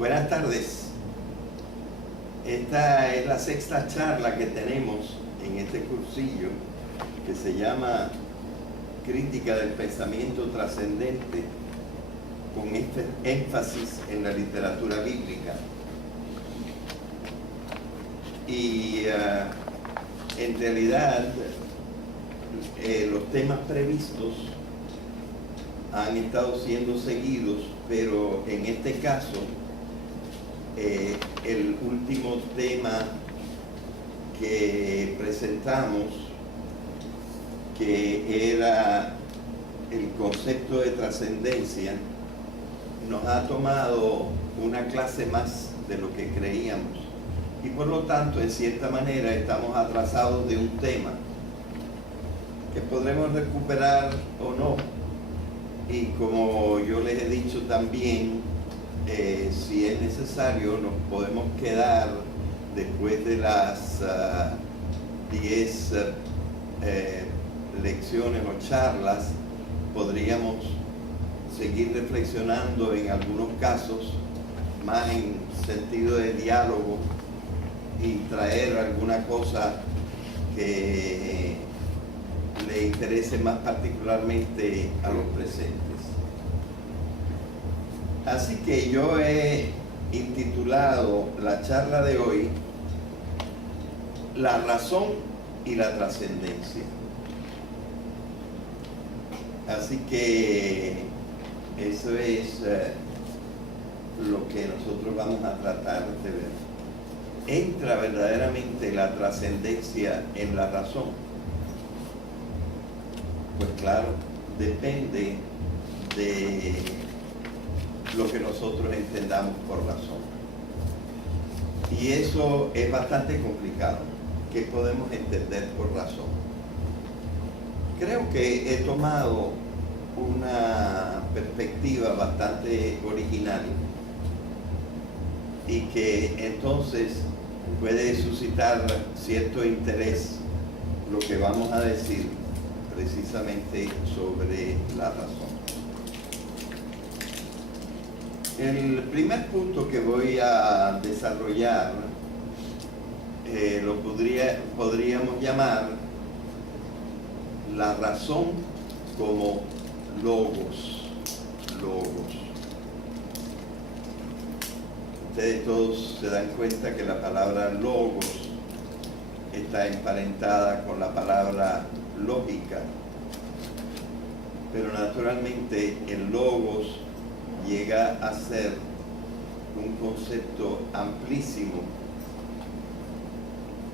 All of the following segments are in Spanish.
Buenas tardes. Esta es la sexta charla que tenemos en este cursillo que se llama Crítica del Pensamiento Trascendente, con este énfasis en la literatura bíblica. Y en realidad los temas previstos han estado siendo seguidos, pero en este caso el último tema que presentamos, que era el concepto de trascendencia, nos ha tomado una clase más de lo que creíamos, y por lo tanto, en cierta manera, estamos atrasados de un tema que podremos recuperar o no. Y como yo les he dicho también, si es necesario, nos podemos quedar después de las 10 lecciones o charlas, podríamos seguir reflexionando en algunos casos, más en sentido de diálogo, y traer alguna cosa que le interese más particularmente a los presentes. Así que yo he intitulado la charla de hoy La razón y la trascendencia. Así que eso es lo que nosotros vamos a tratar de ver. ¿Entra verdaderamente la trascendencia en la razón? Pues claro, depende de lo que nosotros entendamos por razón. Y eso es bastante complicado. ¿Qué podemos entender por razón? Creo que he tomado una perspectiva bastante original y que entonces puede suscitar cierto interés lo que vamos a decir precisamente sobre la razón. El primer punto que voy a desarrollar lo podríamos llamar la razón como logos. Ustedes todos se dan cuenta que la palabra logos está emparentada con la palabra lógica, pero naturalmente el logos llega a ser un concepto amplísimo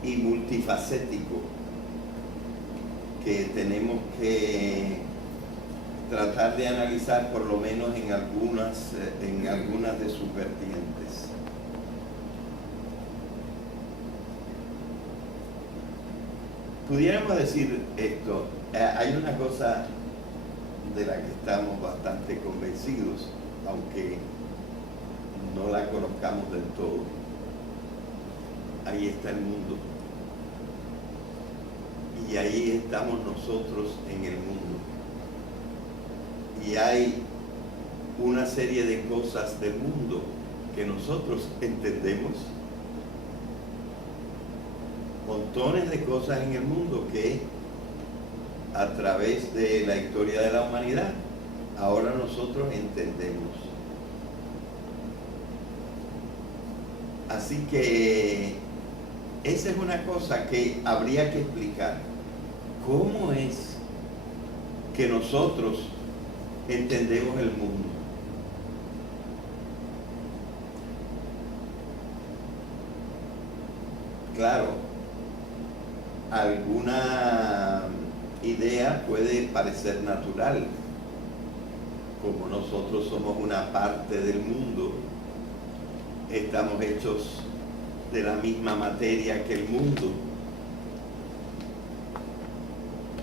y multifacético que tenemos que tratar de analizar, por lo menos en algunas de sus vertientes. Pudiéramos decir esto: hay una cosa de la que estamos bastante convencidos, aunque no la conozcamos del todo. Ahí está el mundo, y ahí estamos nosotros en el mundo, y hay una serie de cosas del mundo que nosotros entendemos, montones de cosas en el mundo que a través de la historia de la humanidad ahora nosotros entendemos. Así que esa es una cosa que habría que explicar. ¿Cómo es que nosotros entendemos el mundo? Claro, alguna idea puede parecer natural, como nosotros somos una parte del mundo, estamos hechos de la misma materia que el mundo,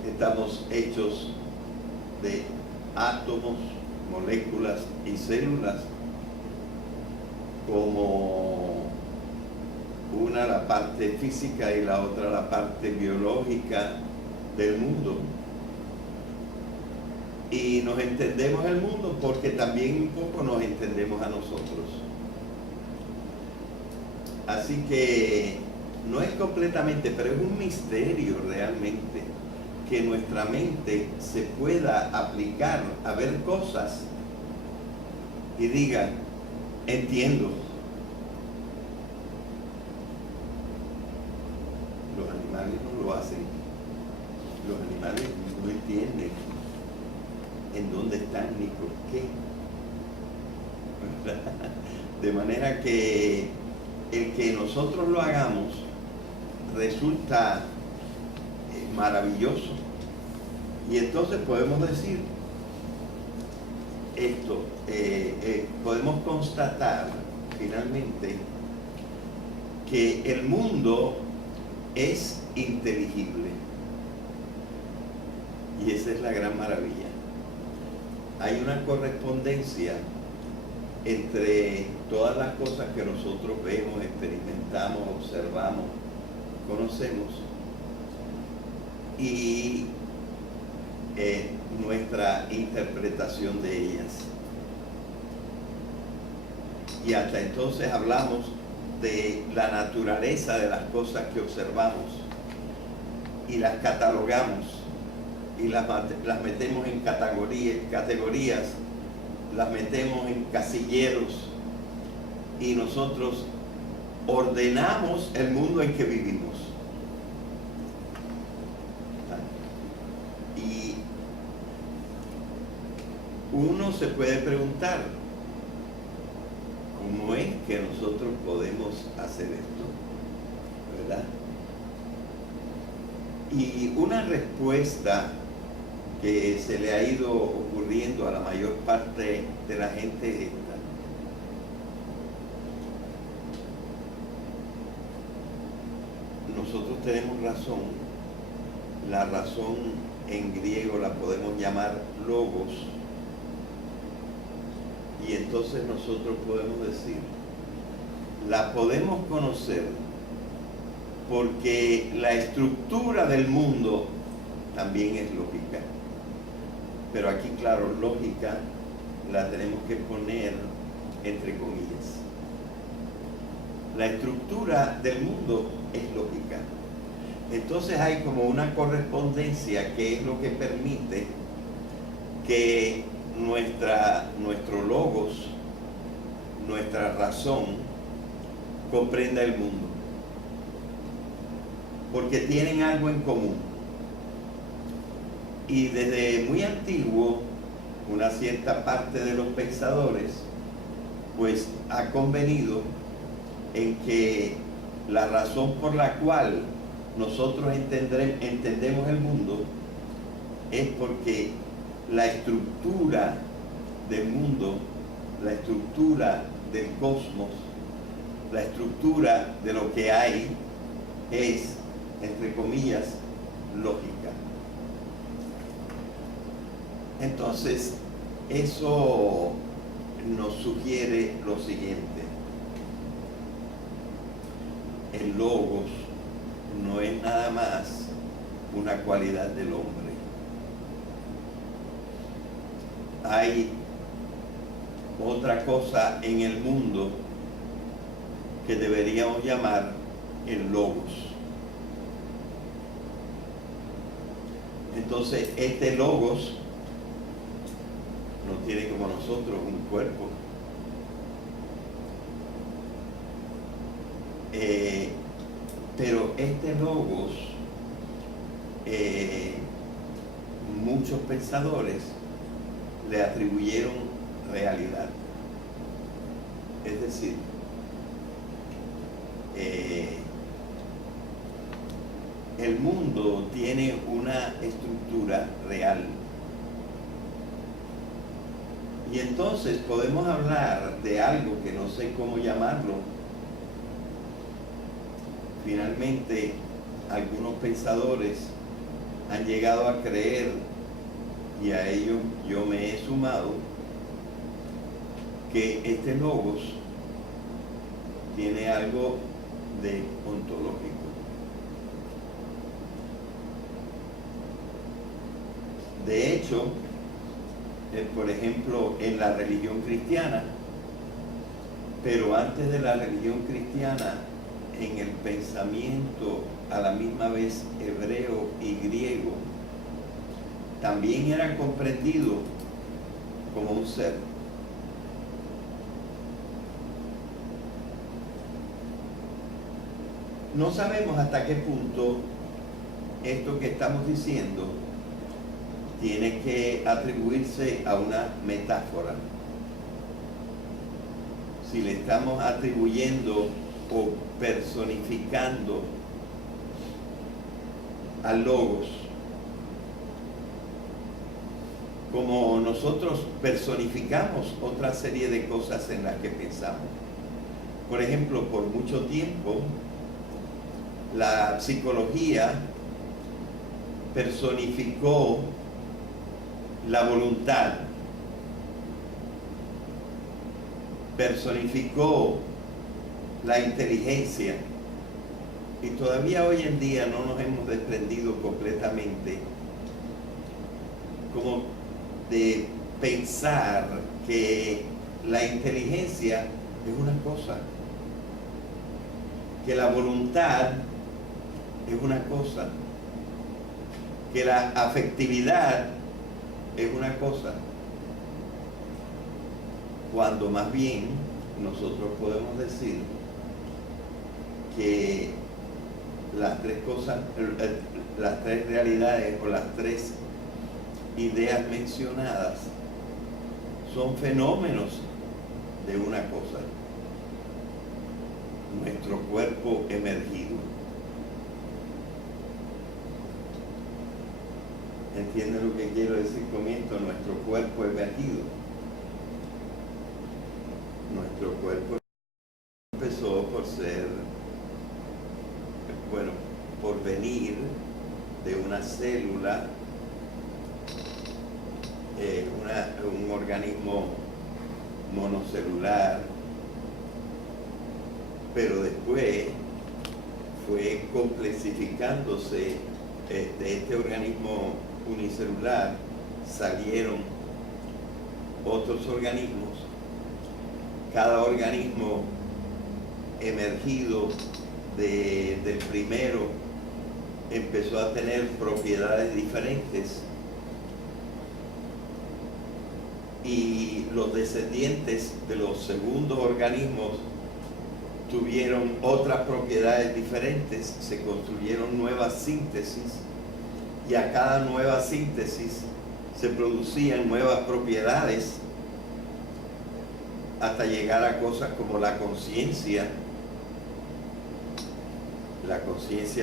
estamos hechos de átomos, moléculas y células, como una la parte física y la otra la parte biológica del mundo. Y nos entendemos el mundo porque también un poco nos entendemos a nosotros. Así que no es completamente, pero es un misterio realmente que nuestra mente se pueda aplicar a ver cosas y diga, entiendo. Los animales no lo hacen. Los animales no entienden en dónde están ni por qué. De manera que el que nosotros lo hagamos resulta maravilloso. Y entonces podemos decir esto, podemos constatar finalmente que el mundo es inteligible. Y esa es la gran maravilla. Hay una correspondencia entre todas las cosas que nosotros vemos, experimentamos, observamos, conocemos y nuestra interpretación de ellas. Y hasta entonces hablamos de la naturaleza de las cosas que observamos y las catalogamos y las metemos en categorías, las metemos en casilleros y nosotros ordenamos el mundo en que vivimos. Y uno se puede preguntar, ¿cómo es que nosotros podemos hacer esto? ¿Verdad? Y una respuesta que se le ha ido ocurriendo a la mayor parte de la gente es esta. Nosotros tenemos razón. La razón en griego la podemos llamar logos. Y entonces nosotros podemos decir, la podemos conocer porque la estructura del mundo también es lógica. Pero aquí, claro, lógica la tenemos que poner entre comillas. La estructura del mundo es lógica. Entonces hay como una correspondencia que es lo que permite que nuestro logos, nuestra razón, comprenda el mundo. Porque tienen algo en común. Y desde muy antiguo, una cierta parte de los pensadores, pues ha convenido en que la razón por la cual nosotros entendemos el mundo es porque la estructura del mundo, la estructura del cosmos, la estructura de lo que hay es, entre comillas, lógica. Entonces, eso nos sugiere lo siguiente. El logos no es nada más una cualidad del hombre. Hay otra cosa en el mundo que deberíamos llamar el logos. Entonces, este logos no tiene como nosotros un cuerpo. Pero este logos, muchos pensadores le atribuyeron realidad. Es decir, el mundo tiene una estructura real. Y entonces podemos hablar de algo que no sé cómo llamarlo. Finalmente, algunos pensadores han llegado a creer, y a ellos yo me he sumado, que este logos tiene algo de ontológico. De hecho, por ejemplo, en la religión cristiana, pero antes de la religión cristiana en el pensamiento a la misma vez hebreo y griego, también era comprendido como un ser. No sabemos hasta qué punto esto que estamos diciendo tiene que atribuirse a una metáfora. Si le estamos atribuyendo o personificando al Logos, como nosotros personificamos otra serie de cosas en las que pensamos. Por ejemplo, por mucho tiempo, la psicología personificó la voluntad, personificó la inteligencia, y todavía hoy en día no nos hemos desprendido completamente como de pensar que la inteligencia es una cosa, que la voluntad es una cosa, que la afectividad es una cosa, cuando más bien nosotros podemos decir que las tres cosas, las tres realidades o las tres ideas mencionadas son fenómenos de una cosa: nuestro cuerpo emergido. ¿Entienden lo que quiero decir con esto? Nuestro cuerpo emergido. Nuestro cuerpo empezó por ser, bueno, por venir de una célula, un organismo monocelular, pero después fue complexificándose de este organismo unicelular, salieron otros organismos. Cada organismo emergido del primero empezó a tener propiedades diferentes, y los descendientes de los segundos organismos tuvieron otras propiedades diferentes, se construyeron nuevas síntesis, y a cada nueva síntesis se producían nuevas propiedades hasta llegar a cosas como la conciencia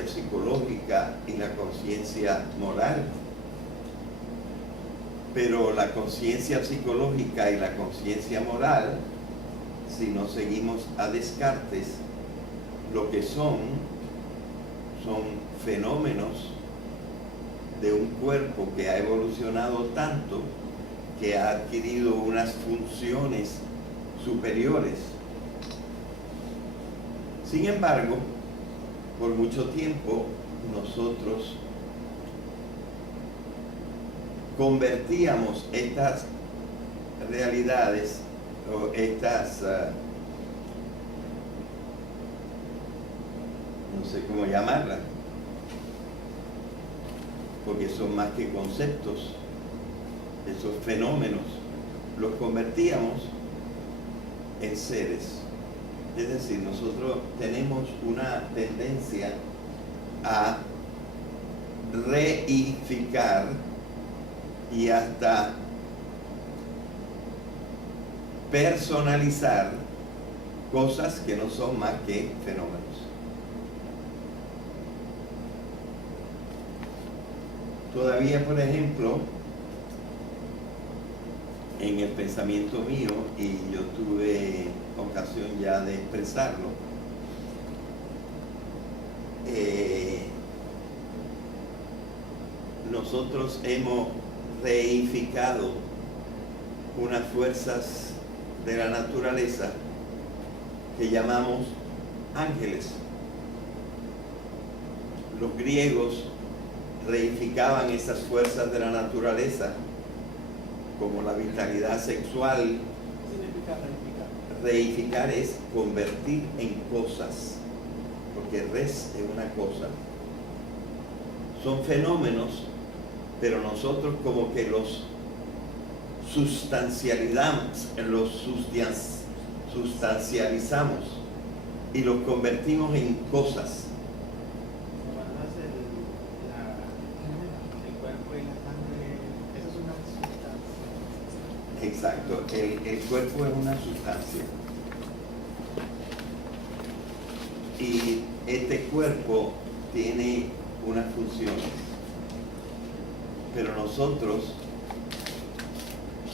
psicológica y la conciencia moral. Pero la conciencia psicológica y la conciencia moral, si no seguimos a Descartes, lo que son fenómenos de un cuerpo que ha evolucionado tanto que ha adquirido unas funciones superiores. Sin embargo, por mucho tiempo nosotros convertíamos estas realidades o estas, no sé cómo llamarlas, porque son más que conceptos, esos fenómenos, los convertíamos en seres. Es decir, nosotros tenemos una tendencia a reificar y hasta personalizar cosas que no son más que fenómenos. Todavía, por ejemplo, en el pensamiento mío, y yo tuve ocasión ya de expresarlo, nosotros hemos reificado unas fuerzas de la naturaleza que llamamos ángeles. Los griegos reificaban esas fuerzas de la naturaleza como la vitalidad sexual. ¿Qué significa reificar? Reificar es convertir en cosas. porque res es una cosa. Son fenómenos, pero nosotros como que los sustancializamos y los convertimos en cosas. El cuerpo y la sangre, eso es una sustancia. Exacto, el cuerpo es una sustancia. Y este cuerpo tiene unas funciones. Pero nosotros,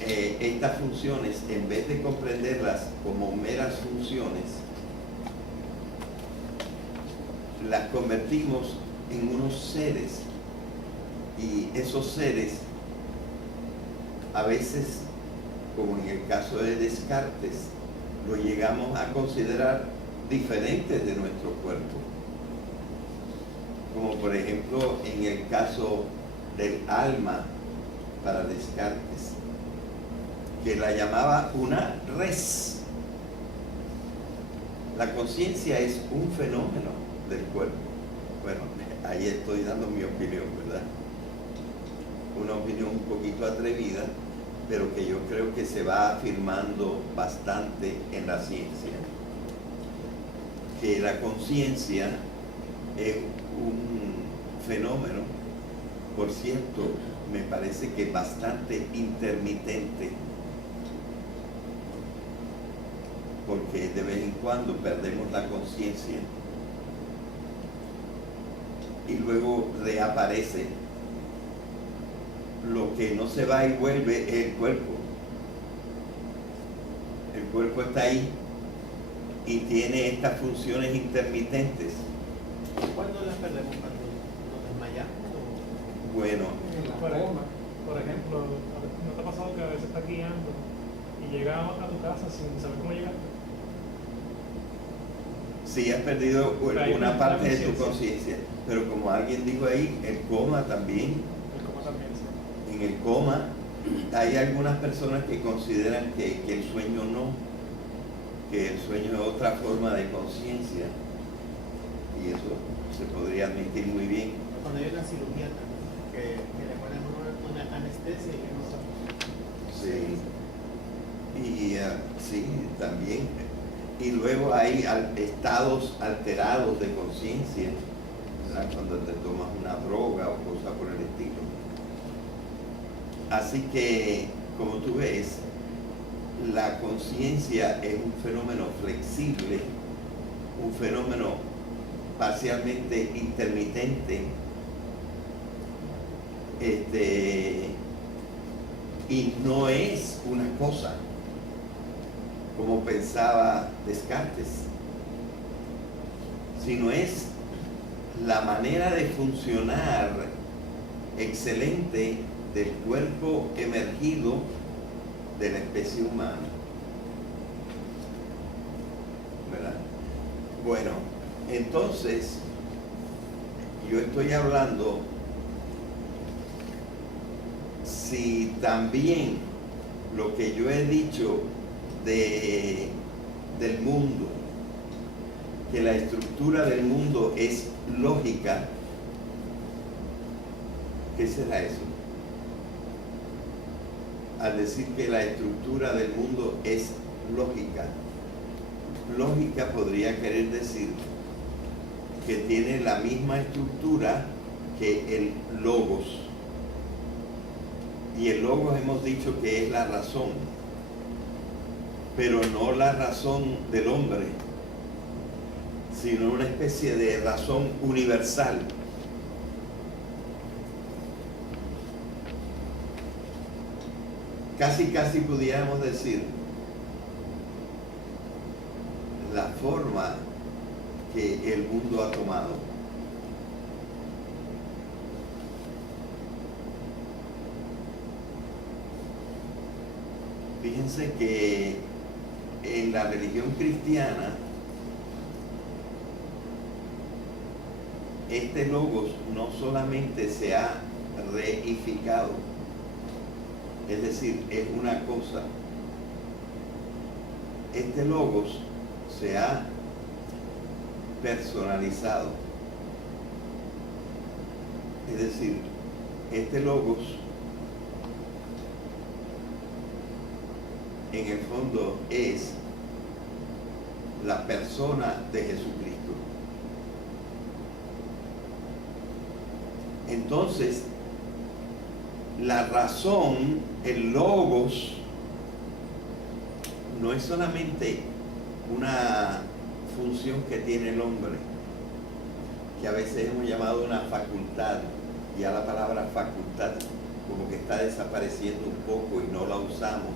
estas funciones, en vez de comprenderlas como meras funciones, las convertimos en unos seres. Y esos seres, a veces, como en el caso de Descartes, lo llegamos a considerar diferentes de nuestro cuerpo. Como por ejemplo en el caso del alma para Descartes, que la llamaba una res. La conciencia es un fenómeno del cuerpo. Bueno, ahí estoy dando mi opinión, ¿verdad? Una opinión un poquito atrevida, pero que yo creo que se va afirmando bastante en la ciencia. Que la conciencia es un fenómeno, por cierto, me parece que bastante intermitente, porque de vez en cuando perdemos la conciencia y luego reaparece. Lo que no se va y vuelve es el cuerpo. El cuerpo está ahí y tiene estas funciones intermitentes. ¿Cuándo las perdemos? ¿Cuando nos desmayamos? Bueno, por ejemplo, ¿no te ha pasado que a veces estás guiando y llegas a tu casa sin saber cómo llegaste? sí has perdido una parte de tu conciencia, pero como alguien dijo ahí, el coma también. El coma también, sí. En el coma hay algunas personas que consideran que el sueño no, que el sueño es otra forma de conciencia, y eso se podría admitir muy bien. Cuando hay una cirugía también, que le ponen una anestesia y que no sabe. Sí, y sí, también. Y luego hay estados alterados de conciencia, ¿verdad? Cuando te tomas una droga o cosa por el estilo. Así que, como tú ves, la conciencia es un fenómeno flexible, un fenómeno parcialmente intermitente, y no es una cosa como pensaba Descartes, sino es la manera de funcionar excelente del cuerpo emergido de la especie humana, ¿verdad? Bueno, entonces yo estoy hablando si también lo que yo he dicho del mundo, que la estructura del mundo es lógica, ¿qué será eso? Al decir que la estructura del mundo es lógica, lógica podría querer decir que tiene la misma estructura que el logos. Y el logos hemos dicho que es la razón, pero no la razón del hombre, sino una especie de razón universal. Casi pudiéramos decir la forma que el mundo ha tomado. Fíjense que en la religión cristiana este logos no solamente se ha reificado, es decir, es una cosa. Este logos se ha personalizado. Es decir, este logos en el fondo es la persona de Jesucristo. Entonces, la razón, el logos, no es solamente una función que tiene el hombre, que a veces hemos llamado una facultad. Ya la palabra facultad como que está desapareciendo un poco y no la usamos,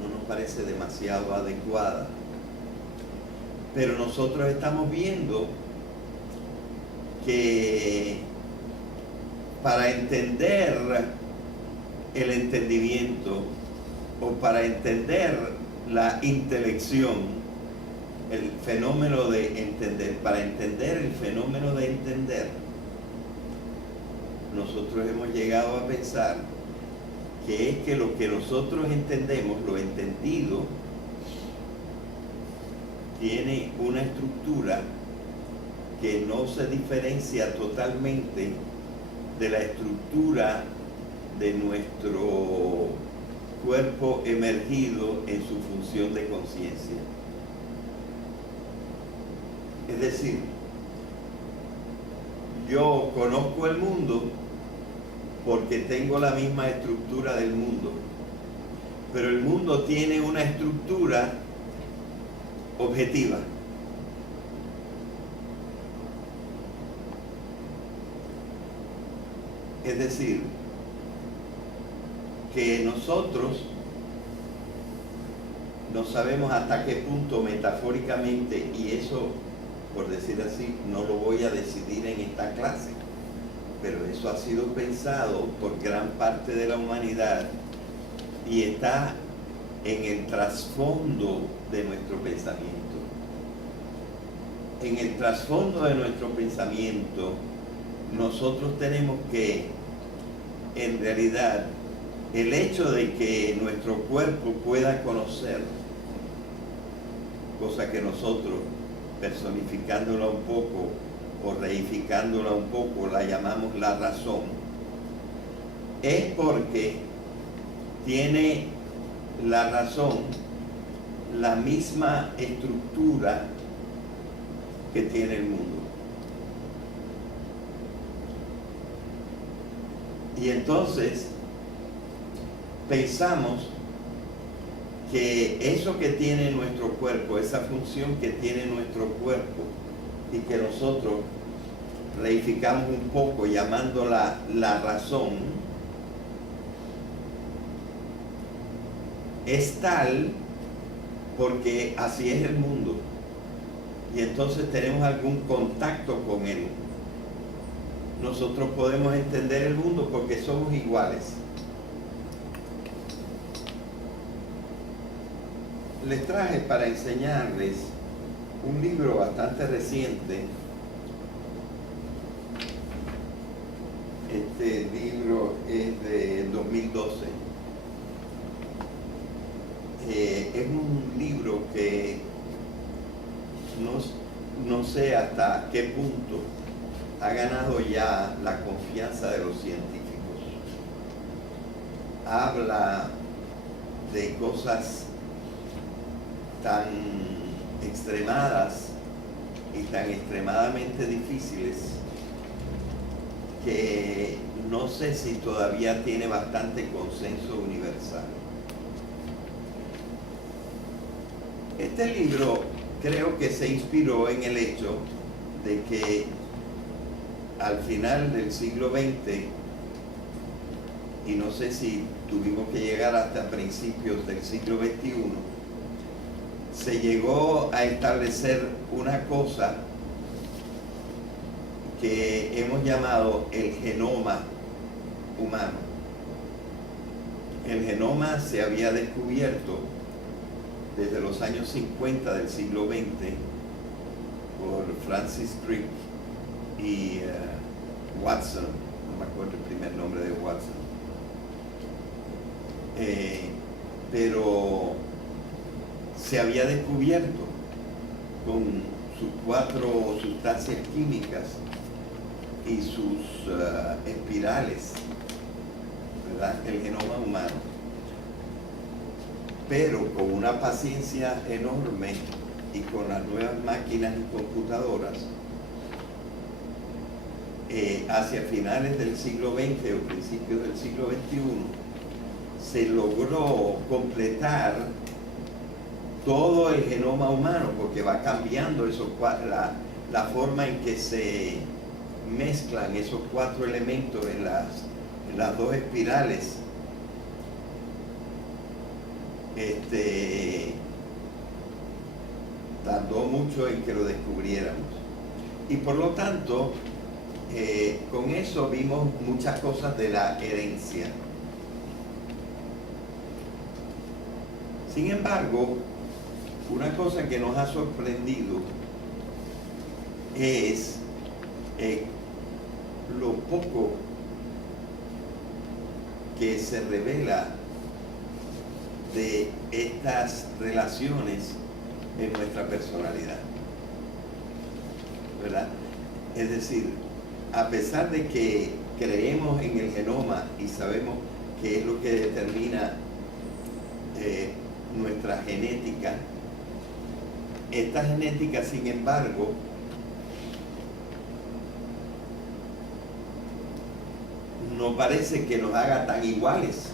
no nos parece demasiado adecuada. Pero nosotros estamos viendo que para entender el entendimiento o para entender la intelección, el fenómeno de entender, para entender el fenómeno de entender, nosotros hemos llegado a pensar que es que lo que nosotros entendemos, lo entendido, tiene una estructura que no se diferencia totalmente de la estructura de nuestro cuerpo emergido en su función de conciencia. Es decir, yo conozco el mundo porque tengo la misma estructura del mundo, pero el mundo tiene una estructura objetiva. Es decir, que nosotros no sabemos hasta qué punto metafóricamente, y eso, por decir así, no lo voy a decidir en esta clase, pero eso ha sido pensado por gran parte de la humanidad y está en el trasfondo de nuestro pensamiento. En el trasfondo de nuestro pensamiento, nosotros tenemos que, en realidad, el hecho de que nuestro cuerpo pueda conocer, cosa que nosotros, personificándola un poco o reificándola un poco, la llamamos la razón, es porque tiene la razón la misma estructura que tiene el mundo. Y entonces pensamos que eso que tiene nuestro cuerpo, esa función que tiene nuestro cuerpo y que nosotros reificamos un poco llamándola la razón, es tal porque así es el mundo y entonces tenemos algún contacto con él. Nosotros podemos entender el mundo porque somos iguales. Les traje para enseñarles un libro bastante reciente. Este libro es de 2012. Es un libro que no sé hasta qué punto ha ganado ya la confianza de los científicos. Habla de cosas tan extremadas y tan extremadamente difíciles que no sé si todavía tiene bastante consenso universal. Este libro creo que se inspiró en el hecho de que al final del siglo XX, y no sé si tuvimos que llegar hasta principios del siglo XXI, se llegó a establecer una cosa que hemos llamado el genoma humano. El genoma se había descubierto desde los años 50 del siglo XX por Francis Crick y Watson, no me acuerdo el primer nombre de Watson, pero se había descubierto con sus 4 sustancias químicas y sus espirales, ¿verdad? El genoma humano. Pero con una paciencia enorme y con las nuevas máquinas y computadoras, hacia finales del siglo XX o principios del siglo XXI, se logró completar todo el genoma humano, porque va cambiando la forma en que se mezclan esos 4 elementos en las 2 espirales. Tardó mucho en que lo descubriéramos. Y por lo tanto, con eso vimos muchas cosas de la herencia. Sin embargo, una cosa que nos ha sorprendido es lo poco que se revela de estas relaciones en nuestra personalidad, ¿verdad? Es decir, a pesar de que creemos en el genoma y sabemos qué es lo que determina nuestra genética, esta genética, sin embargo, no parece que nos haga tan iguales.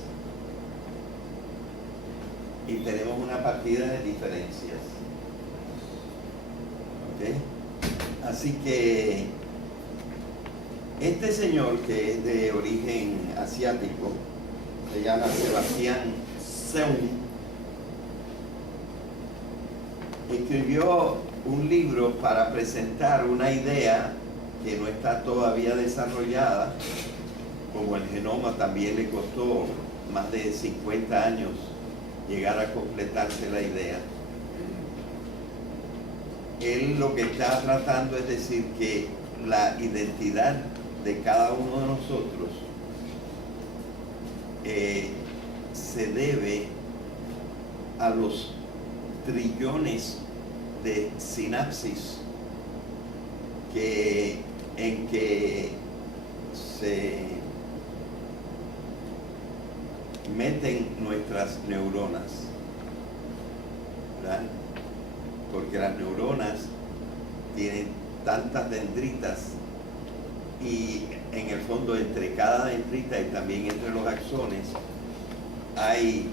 Y tenemos una partida de diferencias. ¿Ok? Así que este señor, que es de origen asiático, se llama Sebastián Seung, escribió un libro para presentar una idea que no está todavía desarrollada. Como el genoma también le costó más de 50 años llegar a completarse la idea. Él lo que está tratando es decir que la identidad de cada uno de nosotros se debe a los trillones de sinapsis en que se meten nuestras neuronas, ¿verdad? Porque las neuronas tienen tantas dendritas y en el fondo entre cada dendrita y también entre los axones hay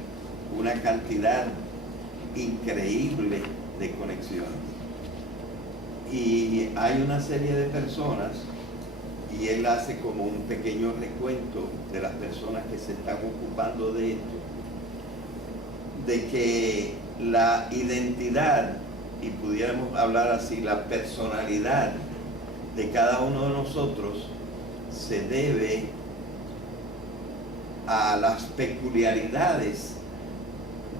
una cantidad increíble de conexiones. Y hay una serie de personas, y él hace como un pequeño recuento de las personas que se están ocupando de esto, de que la identidad, y pudiéramos hablar así, la personalidad de cada uno de nosotros se debe a las peculiaridades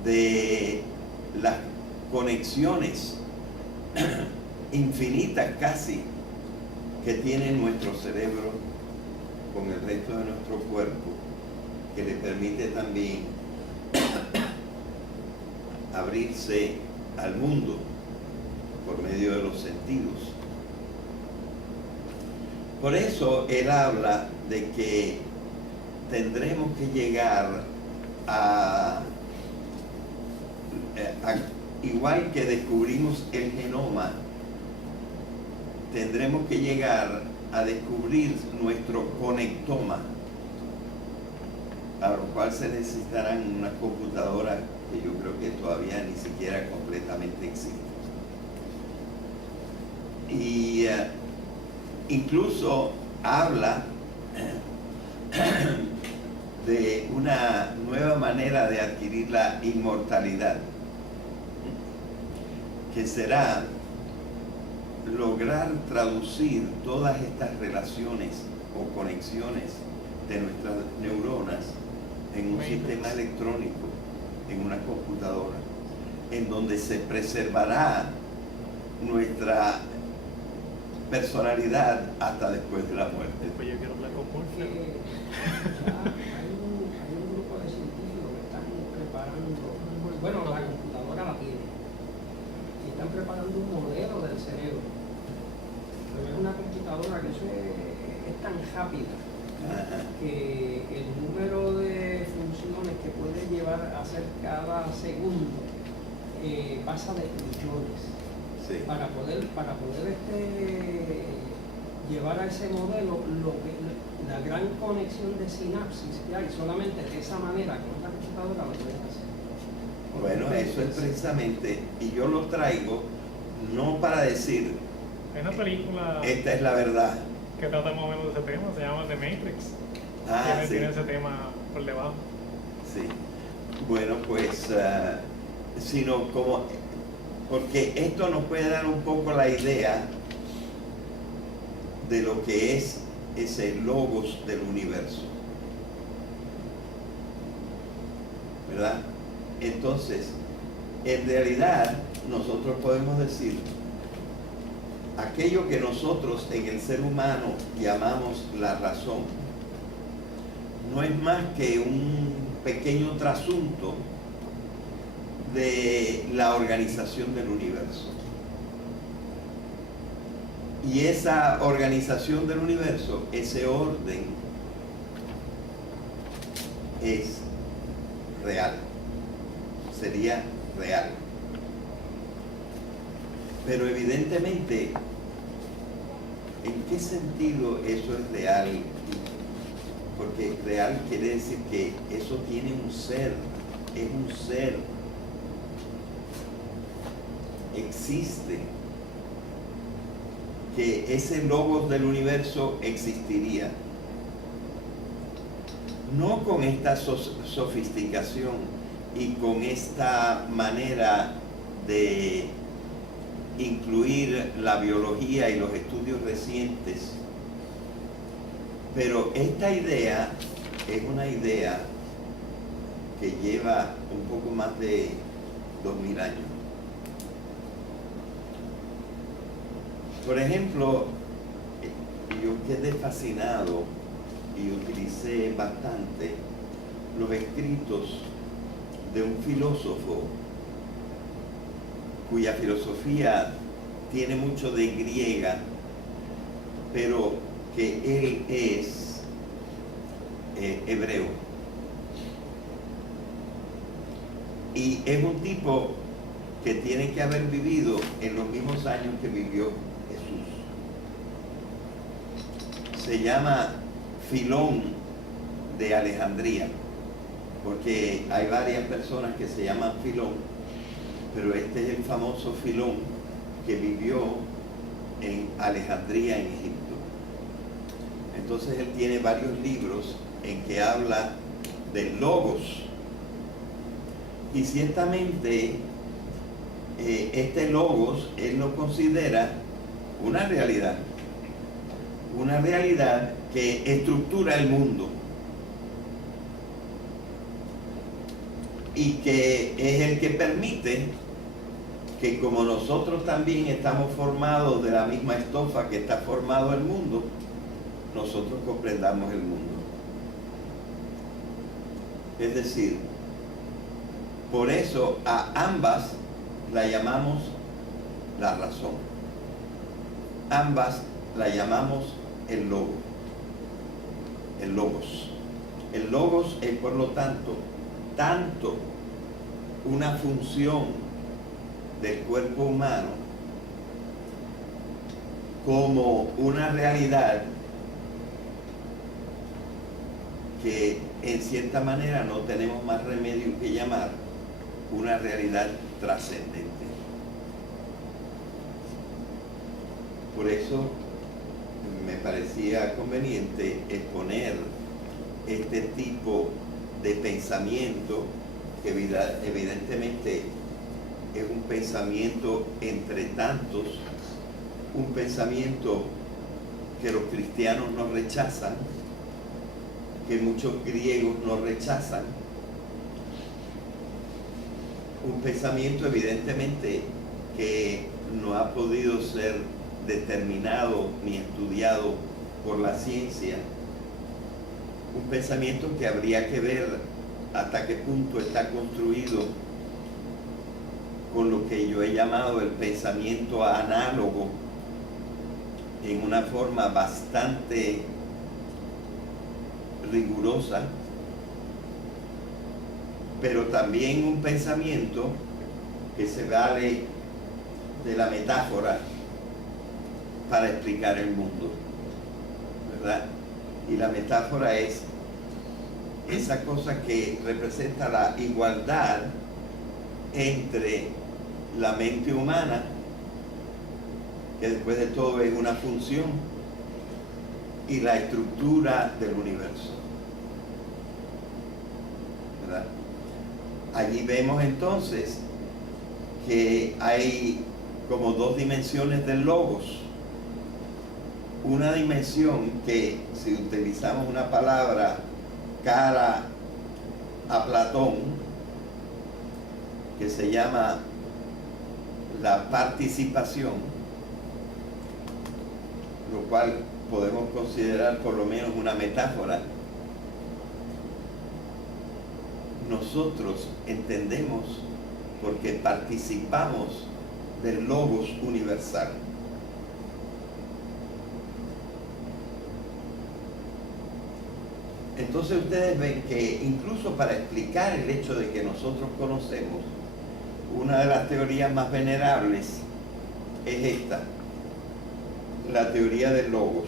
de las conexiones infinitas casi que tiene nuestro cerebro con el resto de nuestro cuerpo, que le permite también abrirse al mundo por medio de los sentidos. Por eso él habla de que tendremos que llegar igual que descubrimos el genoma, tendremos que llegar a descubrir nuestro conectoma, para lo cual se necesitarán unas computadoras que yo creo que todavía ni siquiera completamente existen. Y incluso habla de una nueva manera de adquirir la inmortalidad, que será lograr traducir todas estas relaciones o conexiones de nuestras neuronas en un sistema electrónico, en una computadora, en donde se preservará nuestra personalidad hasta después de la muerte. Después yo quiero hablar con Morphy. Hay un grupo de científicos que están preparando, bueno, la computadora la tiene, y están preparando un modelo del cerebro eso es tan rápida Ajá. que el número de funciones que puede llevar a hacer cada segundo pasa de millones. Sí. Para poder llevar a ese modelo la gran conexión de sinapsis que hay, solamente de esa manera con la computadora lo pueden hacer. Bueno, eso es precisamente, y yo lo traigo no para decir, Hay una película esta es la verdad. que trata más o menos de ese tema, se llama The Matrix. Ah, sí. Tiene ese tema por debajo. Sí. Bueno, pues, sino como, porque esto nos puede dar un poco la idea de lo que es ese logos del universo. ¿Verdad? Entonces, en realidad, nosotros podemos decir, aquello que nosotros en el ser humano llamamos la razón, no es más que un pequeño trasunto de la organización del universo. Y esa organización del universo, ese orden, es real, sería real. Pero evidentemente, ¿en qué sentido eso es real? Porque real quiere decir que eso tiene un ser, es un ser, existe, que ese logos del universo existiría. No con esta sofisticación y con esta manera de incluir la biología y los estudios recientes, pero esta idea es una idea que lleva un poco más de 2000 años. Por ejemplo, yo quedé fascinado y utilicé bastante los escritos de un filósofo cuya filosofía tiene mucho de griega, pero que él es hebreo. Y es un tipo que tiene que haber vivido en los mismos años que vivió Jesús. Se llama Filón de Alejandría, porque hay varias personas que se llaman Filón, pero este es el famoso Filón que vivió en Alejandría, en Egipto. Entonces él tiene varios libros en que habla del logos. Y ciertamente este logos él lo considera una realidad que estructura el mundo y que es el que permite que, como nosotros también estamos formados de la misma estofa que está formado el mundo, nosotros comprendamos el mundo. Es decir, por eso a ambas la llamamos la razón. Ambas la llamamos el logo. El logos. El logos es, por lo tanto una función del cuerpo humano como una realidad que en cierta manera no tenemos más remedio que llamar una realidad trascendente. Por eso me parecía conveniente exponer este tipo de pensamiento, que evidentemente es un pensamiento entre tantos, un pensamiento que los cristianos no rechazan, que muchos griegos no rechazan, un pensamiento evidentemente que no ha podido ser determinado ni estudiado por la ciencia, un pensamiento que habría que ver hasta qué punto está construido con lo que yo he llamado el pensamiento análogo en una forma bastante rigurosa, pero también un pensamiento que se vale de la metáfora para explicar el mundo, ¿verdad? Y la metáfora es esa cosa que representa la igualdad entre la mente humana, que después de todo es una función, y la estructura del universo, ¿verdad? Allí vemos entonces que hay como dos dimensiones del logos. Una dimensión que, si utilizamos una palabra cara a Platón, que se llama la participación, lo cual podemos considerar por lo menos una metáfora. Nosotros entendemos porque participamos del logos universal. Entonces ustedes ven que incluso para explicar el hecho de que nosotros conocemos, una de las teorías más venerables es esta, la teoría del logos.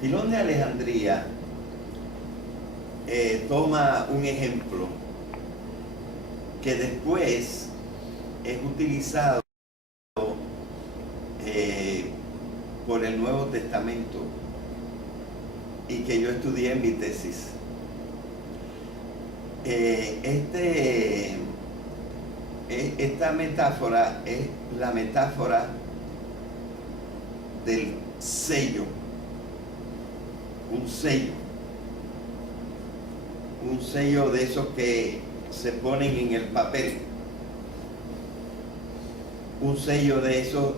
Filón de Alejandría toma un ejemplo que después es utilizado por el Nuevo Testamento y que yo estudié en mi tesis. Esta metáfora es la metáfora del sello, un sello de esos que se ponen en el papel, un sello de esos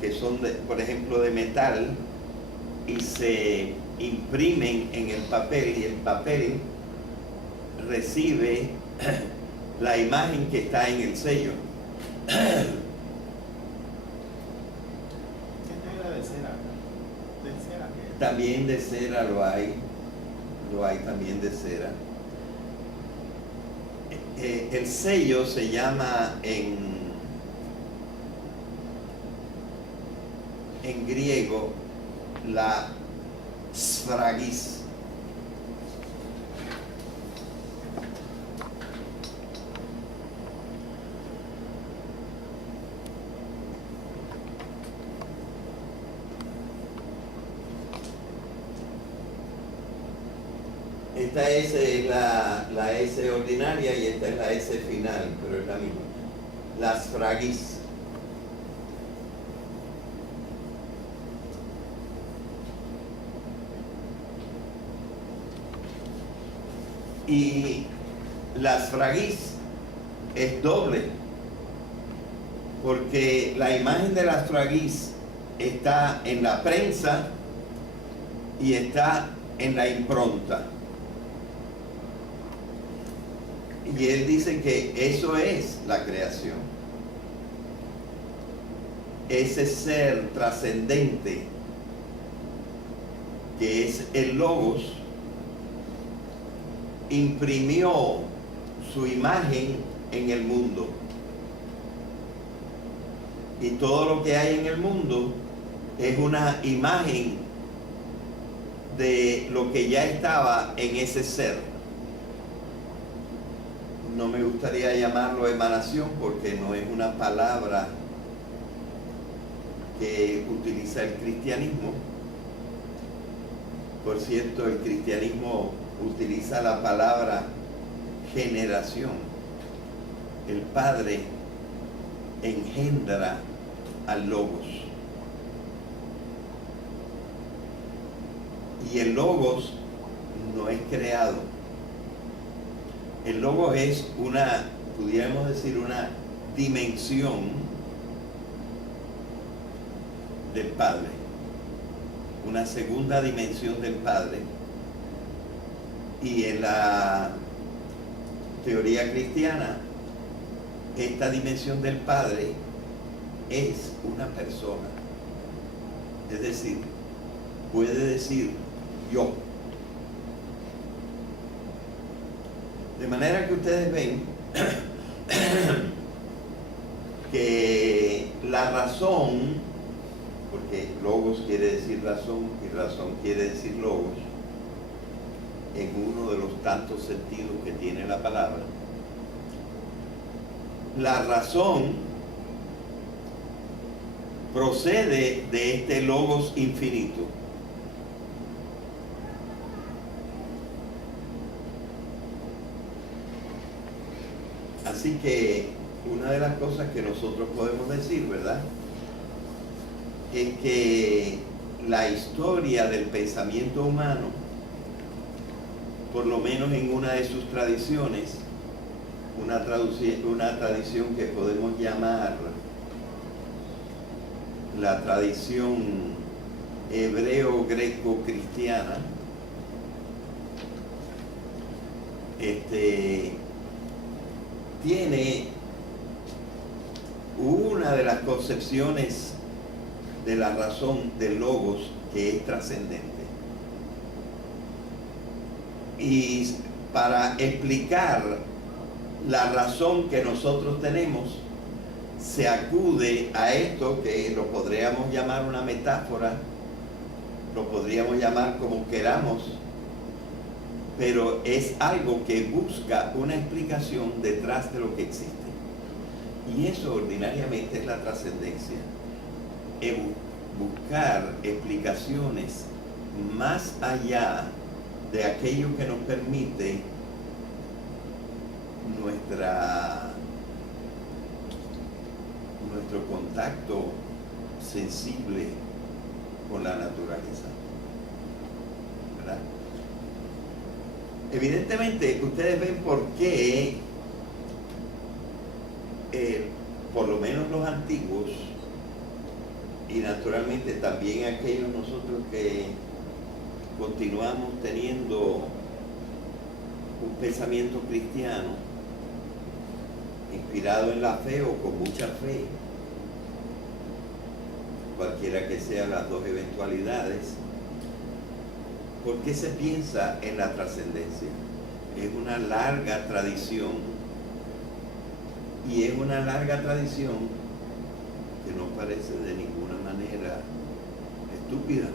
que son, por ejemplo, de metal y se imprimen en el papel y el papel recibe la imagen que está en el sello. ¿Qué negra de cera? ¿De cera qué? También de cera lo hay también de cera. El sello se llama en griego la sfragis. Esta S es la S ordinaria y esta es la S final, pero es la misma. Las fragis. Y las fragis es doble, porque la imagen de las fragis está en la prensa y está en la impronta. Y él dice que eso es la creación. Ese ser trascendente que es el Logos imprimió su imagen en el mundo. Y todo lo que hay en el mundo es una imagen de lo que ya estaba en ese ser. No me gustaría llamarlo emanación porque no es una palabra que utiliza el cristianismo. Por cierto, el cristianismo utiliza la palabra generación. El Padre engendra al Logos. Y el Logos no es creado. El Logos es una, pudiéramos decir, una dimensión del Padre, una segunda dimensión del Padre. Y en la teoría cristiana, esta dimensión del Padre es una persona. Es decir, puede decir yo. De manera que ustedes ven que la razón, porque logos quiere decir razón y razón quiere decir logos, en uno de los tantos sentidos que tiene la palabra, la razón procede de este logos infinito. Así que una de las cosas que nosotros podemos decir, ¿verdad?, es que la historia del pensamiento humano, por lo menos en una de sus tradiciones, una tradición que podemos llamar la tradición hebreo-greco-cristiana, tiene una de las concepciones de la razón del logos que es trascendente. Y para explicar la razón que nosotros tenemos, se acude a esto que lo podríamos llamar una metáfora, lo podríamos llamar como queramos, pero es algo que busca una explicación detrás de lo que existe. Y eso ordinariamente es la trascendencia. Es buscar explicaciones más allá de aquello que nos permite nuestro contacto sensible con la naturaleza, ¿verdad? Evidentemente ustedes ven por qué por lo menos los antiguos, y naturalmente también aquellos nosotros que continuamos teniendo un pensamiento cristiano inspirado en la fe o con mucha fe, cualquiera que sean las dos eventualidades. ¿Por qué se piensa en la trascendencia? Es una larga tradición, y es una larga tradición que no parece de ninguna manera estúpida.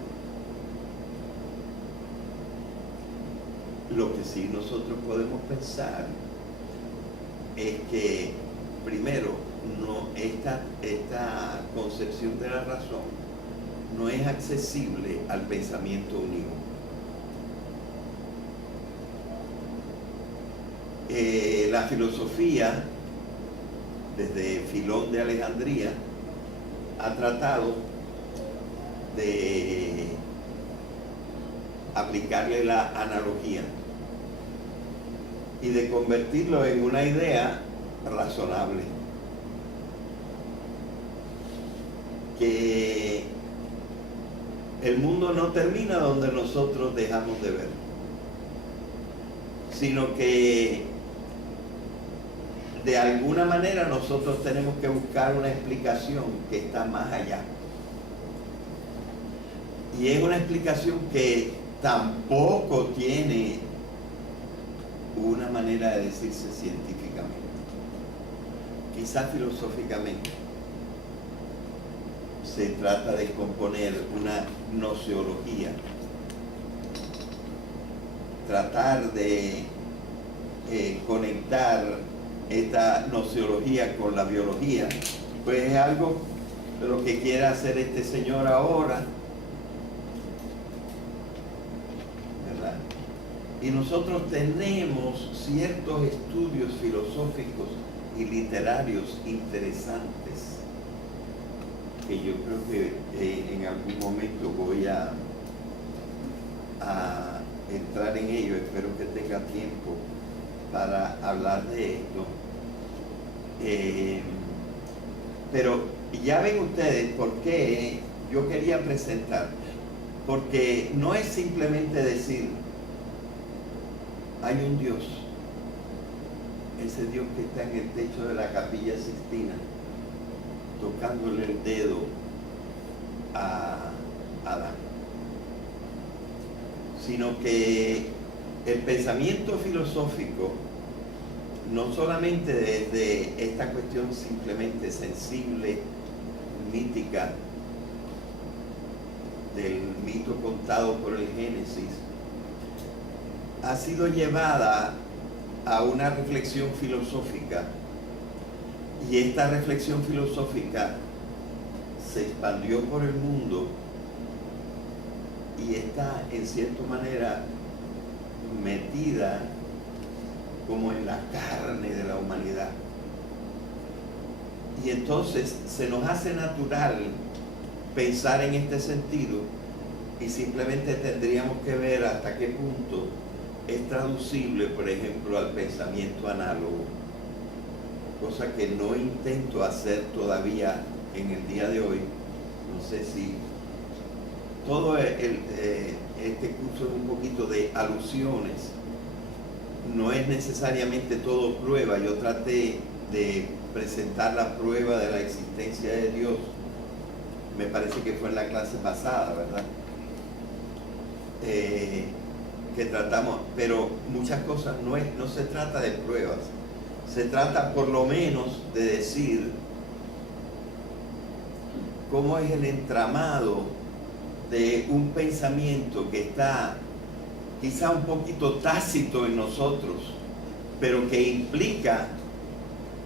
Lo que sí nosotros podemos pensar es que, primero, esta concepción de la razón no es accesible al pensamiento único. La filosofía, desde Filón de Alejandría, ha tratado de aplicarle la analogía y de convertirlo en una idea razonable, que el mundo no termina donde nosotros dejamos de ver, sino que de alguna manera nosotros tenemos que buscar una explicación que está más allá. Y es una explicación que tampoco tiene una manera de decirse científicamente, quizás filosóficamente. Se trata de componer una gnoseología, tratar de conectar esta gnoseología con la biología, pues es algo de lo que quiere hacer este señor ahora, ¿verdad? Y nosotros tenemos ciertos estudios filosóficos y literarios interesantes que yo creo que en algún momento voy a entrar en ello. Espero que tenga tiempo para hablar de esto. Pero ya ven ustedes por qué yo quería presentar, porque no es simplemente decir hay un Dios, ese Dios que está en el techo de la Capilla Sixtina, tocándole el dedo a Adán, sino que el pensamiento filosófico, no solamente desde esta cuestión simplemente sensible, mítica, del mito contado por el Génesis, ha sido llevada a una reflexión filosófica, y esta reflexión filosófica se expandió por el mundo y está en cierta manera metida como en la carne de la humanidad. Y entonces se nos hace natural pensar en este sentido, y simplemente tendríamos que ver hasta qué punto es traducible, por ejemplo, al pensamiento análogo, cosa que no intento hacer todavía en el día de hoy. No sé si todo este curso es un poquito de alusiones, no es necesariamente todo prueba. Yo traté de presentar la prueba de la existencia de Dios, me parece que fue en la clase pasada, ¿verdad? Que tratamos, pero muchas cosas no se trata de pruebas, se trata por lo menos de decir cómo es el entramado de un pensamiento que está quizá un poquito tácito en nosotros, pero que implica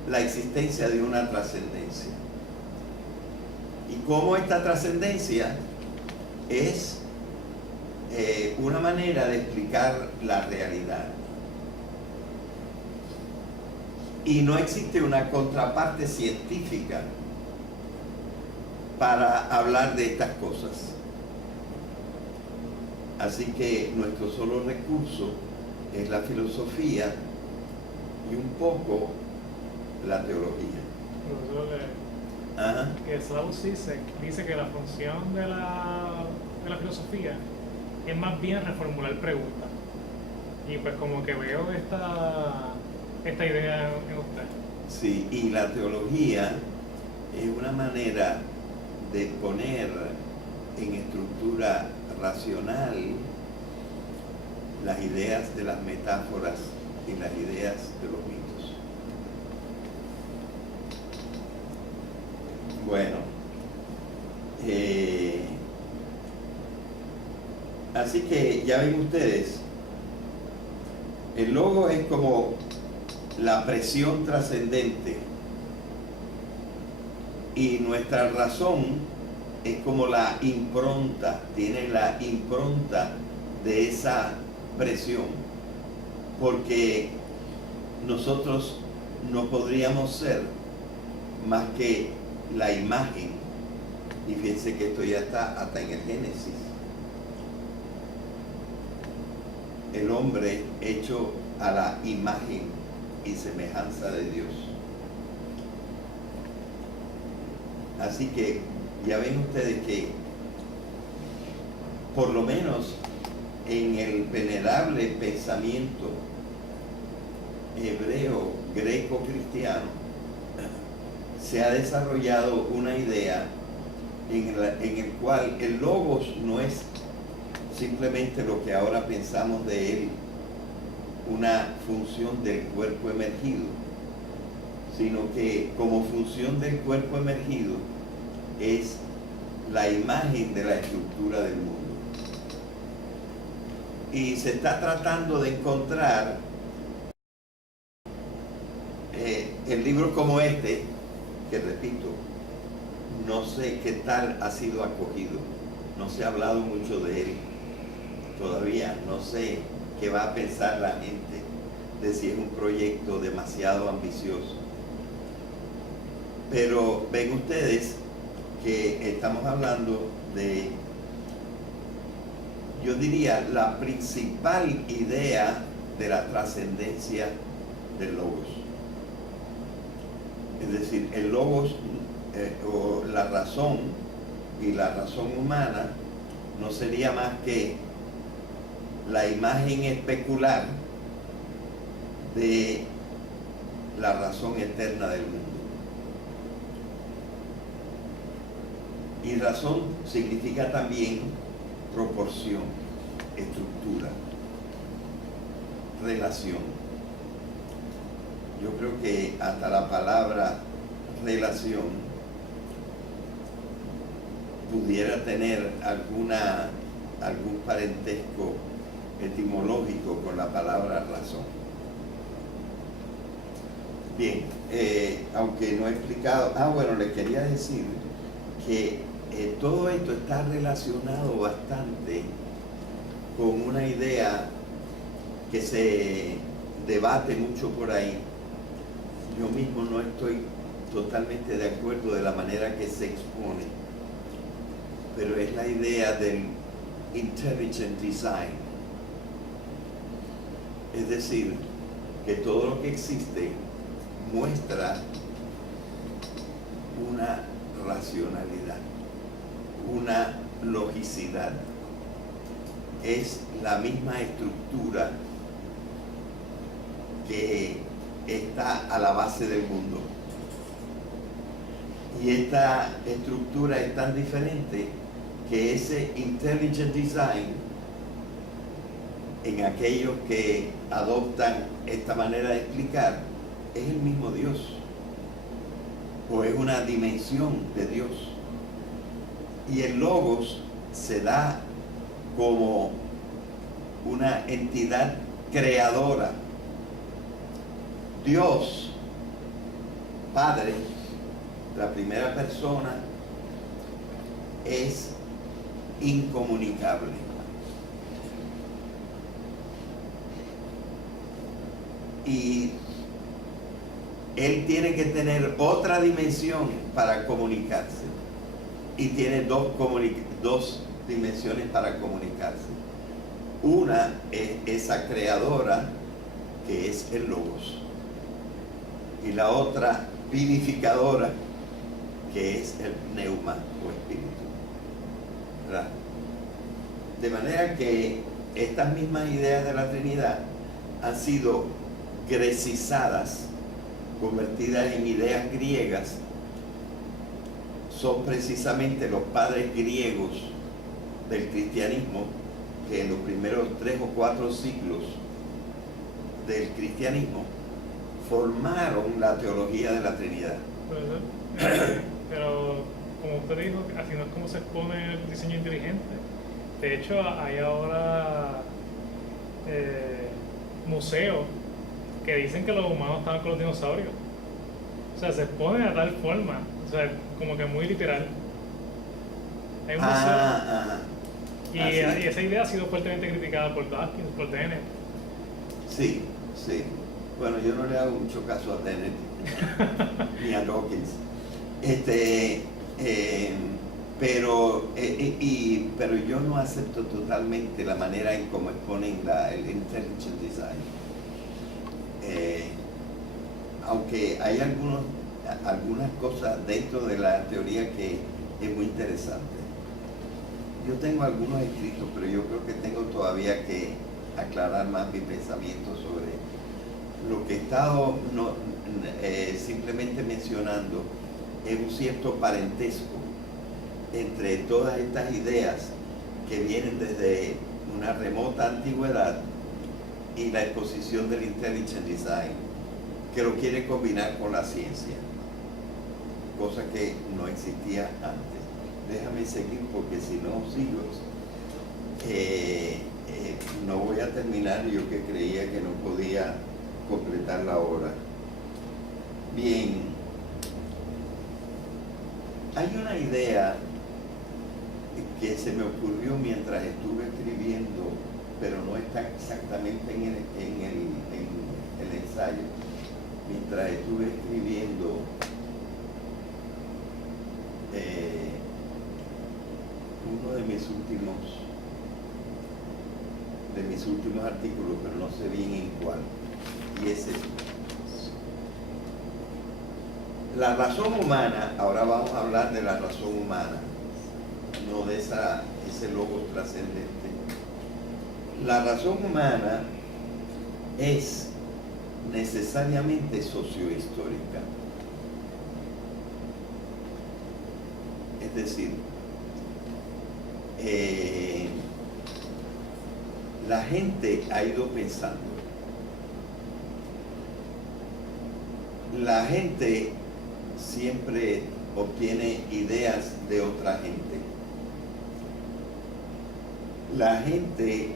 la existencia de una trascendencia. Y cómo esta trascendencia es una manera de explicar la realidad. Y no existe una contraparte científica para hablar de estas cosas. Así que nuestro solo recurso es la filosofía y un poco la teología. Ajá. Que Slavoj Žižek dice que la función de la filosofía es más bien reformular preguntas. Y pues como que veo esta idea en usted. Sí, y la teología es una manera de poner en estructura racional las ideas de las metáforas y las ideas de los mitos. Bueno, así que ya ven ustedes, el logo es como la presión trascendente y nuestra razón es como la impronta, tiene la impronta de esa presión, porque nosotros no podríamos ser más que la imagen, y fíjense que esto ya está hasta en el Génesis, el hombre hecho a la imagen y semejanza de Dios. Así que ya ven ustedes que por lo menos en el venerable pensamiento hebreo, greco, cristiano, se ha desarrollado una idea en el cual el logos no es simplemente lo que ahora pensamos de él, una función del cuerpo emergido, sino que como función del cuerpo emergido es la imagen de la estructura del mundo. Y se está tratando de encontrar en libros como este, que repito, no sé qué tal ha sido acogido, no se ha hablado mucho de él todavía, no sé qué va a pensar la gente de si es un proyecto demasiado ambicioso. Pero ven ustedes que estamos hablando de, yo diría, la principal idea de la trascendencia del logos. Es decir, el logos o la razón y la razón humana no sería más que la imagen especular de la razón eterna del mundo. Y razón significa también proporción, estructura, relación. Yo creo que hasta la palabra relación pudiera tener algún parentesco etimológico con la palabra razón. Bien, aunque no he explicado, bueno, les quería decir que todo esto está relacionado bastante con una idea que se debate mucho por ahí. Yo mismo no estoy totalmente de acuerdo de la manera que se expone, pero es la idea del intelligent design. Es decir, que todo lo que existe muestra una racionalidad, una logicidad. Es la misma estructura que está a la base del mundo. Y esta estructura es tan diferente que ese intelligent design, en aquellos que adoptan esta manera de explicar, es el mismo Dios, o es una dimensión de Dios. Y el Logos se da como una entidad creadora. Dios, Padre, la primera persona, es incomunicable. Y Él tiene que tener otra dimensión para comunicarse. Y tiene dos dimensiones para comunicarse. Una es esa creadora, que es el Logos. Y la otra vivificadora, que es el Pneuma o Espíritu. ¿Verdad? De manera que estas mismas ideas de la Trinidad han sido grecizadas, convertidas en ideas griegas. Son precisamente los padres griegos del cristianismo que en los primeros 3 o 4 siglos del cristianismo formaron la teología de la Trinidad. Pero como usted dijo, así no es como se expone el diseño inteligente. De hecho, hay ahora museos que dicen que los humanos estaban con los dinosaurios. O sea, se expone a tal forma, o sea, como que muy literal. Hay un museo. Y esa idea ha sido fuertemente criticada por Dawkins, por Dennett. Sí, sí. Bueno, yo no le hago mucho caso a Dennett ni a Dawkins. Pero yo no acepto totalmente la manera en cómo exponen el intelligent design. Aunque hay algunas cosas dentro de la teoría que es muy interesante. Yo tengo algunos escritos, pero yo creo que tengo todavía que aclarar más mi pensamiento sobre lo que he estado simplemente mencionando. Es un cierto parentesco entre todas estas ideas que vienen desde una remota antigüedad y la exposición del intelligent design, que lo quiere combinar con la ciencia, cosa que no existía antes. Déjame seguir porque si no sigo, no voy a terminar yo que creía que no podía completar la hora. Bien, hay una idea que se me ocurrió mientras estuve escribiendo, pero no está exactamente en el ensayo. Mientras estuve escribiendo uno de mis últimos artículos, pero no sé bien en cuál, y es esto. La razón humana, ahora vamos a hablar de la razón humana, no de ese logos trascendente. La razón humana es necesariamente sociohistórica. Es decir, la gente ha ido pensando. La gente siempre obtiene ideas de otra gente. La gente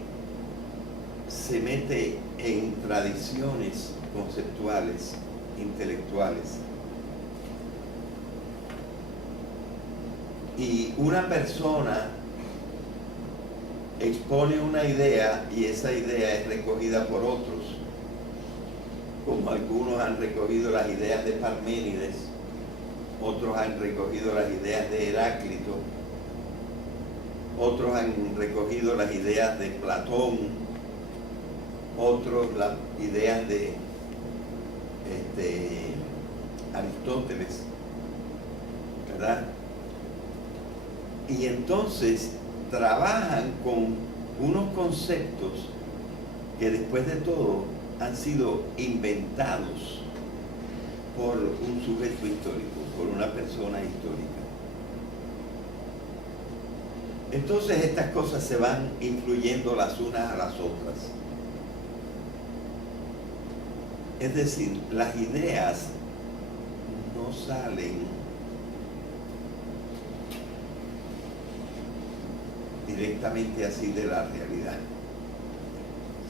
se mete en tradiciones conceptuales, intelectuales. Y una persona expone una idea y esa idea es recogida por otros, como algunos han recogido las ideas de Parménides, otros han recogido las ideas de Heráclito, otros han recogido las ideas de Platón, otros las ideas de Aristóteles, ¿verdad? Y entonces trabajan con unos conceptos que después de todo han sido inventados por un sujeto histórico, por una persona histórica. Entonces estas cosas se van influyendo las unas a las otras. Es decir, las ideas no salen directamente así de la realidad,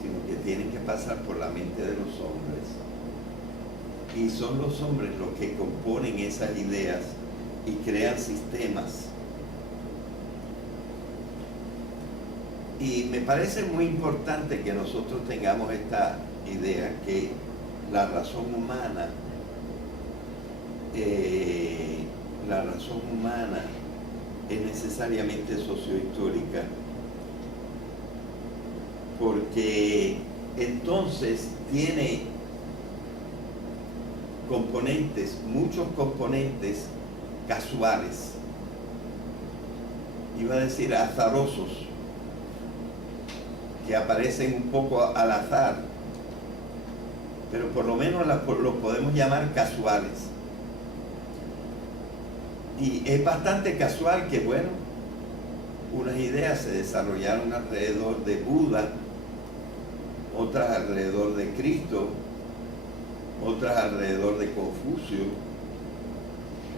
sino que tienen que pasar por la mente de los hombres. Y son los hombres los que componen esas ideas y crean sistemas. Y me parece muy importante que nosotros tengamos esta idea que la razón humana es necesariamente sociohistórica, porque entonces tiene componentes, muchos componentes casuales, iba a decir azarosos, que aparecen un poco al azar, pero por lo menos los podemos llamar casuales. Y es bastante casual que, bueno, unas ideas se desarrollaron alrededor de Buda, otras alrededor de Cristo, otras alrededor de Confucio,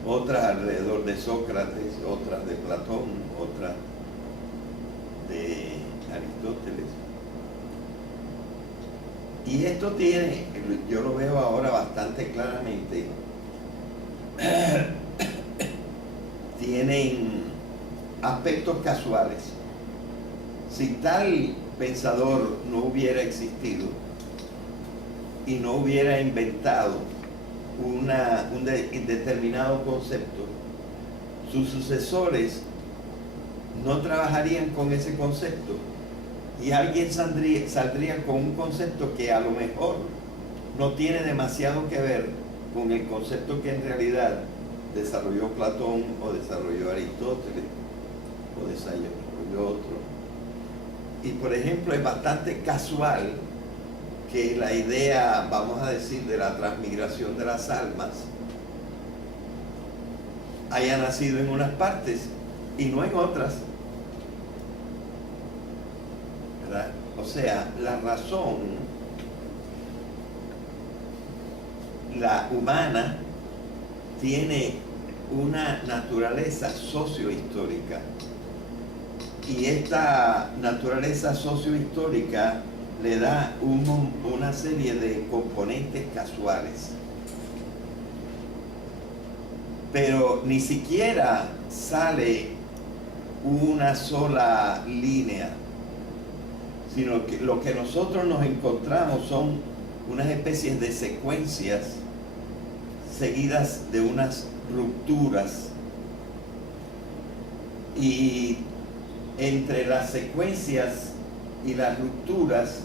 otras alrededor de Sócrates, otras de Platón, otras de Aristóteles. Y esto tiene, yo lo veo ahora bastante claramente, tienen aspectos casuales. Si tal pensador no hubiera existido y no hubiera inventado un determinado concepto, sus sucesores no trabajarían con ese concepto y alguien saldría con un concepto que a lo mejor no tiene demasiado que ver con el concepto que en realidad desarrolló Platón o desarrolló Aristóteles o desarrolló otro. Y por ejemplo es bastante casual que la idea, vamos a decir, de la transmigración de las almas haya nacido en unas partes y no en otras, ¿verdad? O sea, la razón, la humana, tiene una naturaleza sociohistórica y esta naturaleza sociohistórica le da una serie de componentes casuales, pero ni siquiera sale una sola línea, sino que lo que nosotros nos encontramos son unas especies de secuencias seguidas de unas rupturas, y entre las secuencias y las rupturas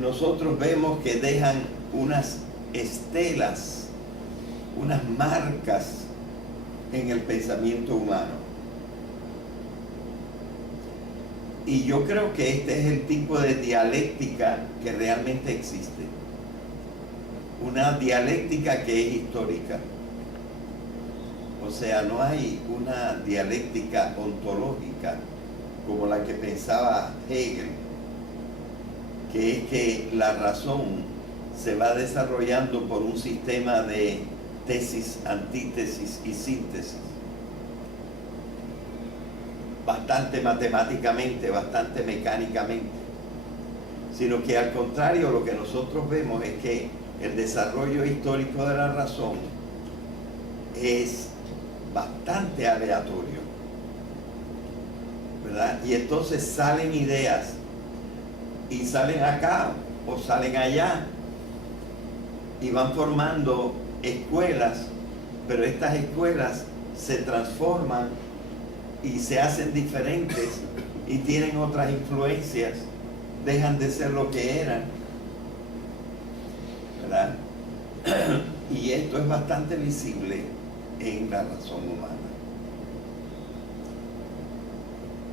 nosotros vemos que dejan unas estelas, unas marcas en el pensamiento humano. Y yo creo que este es el tipo de dialéctica que realmente existe. Una dialéctica que es histórica. O sea, no hay una dialéctica ontológica como la que pensaba Hegel, que es que la razón se va desarrollando por un sistema de tesis, antítesis y síntesis, bastante matemáticamente, bastante mecánicamente, sino que al contrario lo que nosotros vemos es que el desarrollo histórico de la razón es bastante aleatorio, ¿verdad? Y entonces salen ideas y salen acá o salen allá y van formando escuelas, pero estas escuelas se transforman y se hacen diferentes y tienen otras influencias, dejan de ser lo que eran, ¿verdad? Y esto es bastante visible en la razón humana.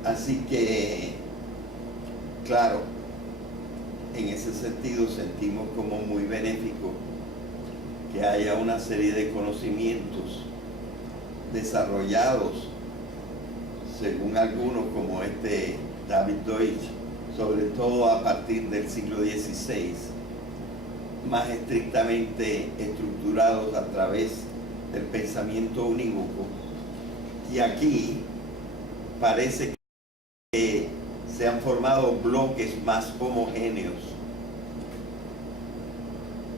Así que, claro, en ese sentido sentimos como muy benéfico que haya una serie de conocimientos desarrollados, según algunos como este David Deutsch, sobre todo a partir del siglo XVI, más estrictamente estructurados a través del pensamiento unívoco. Y aquí parece que se han formado bloques más homogéneos.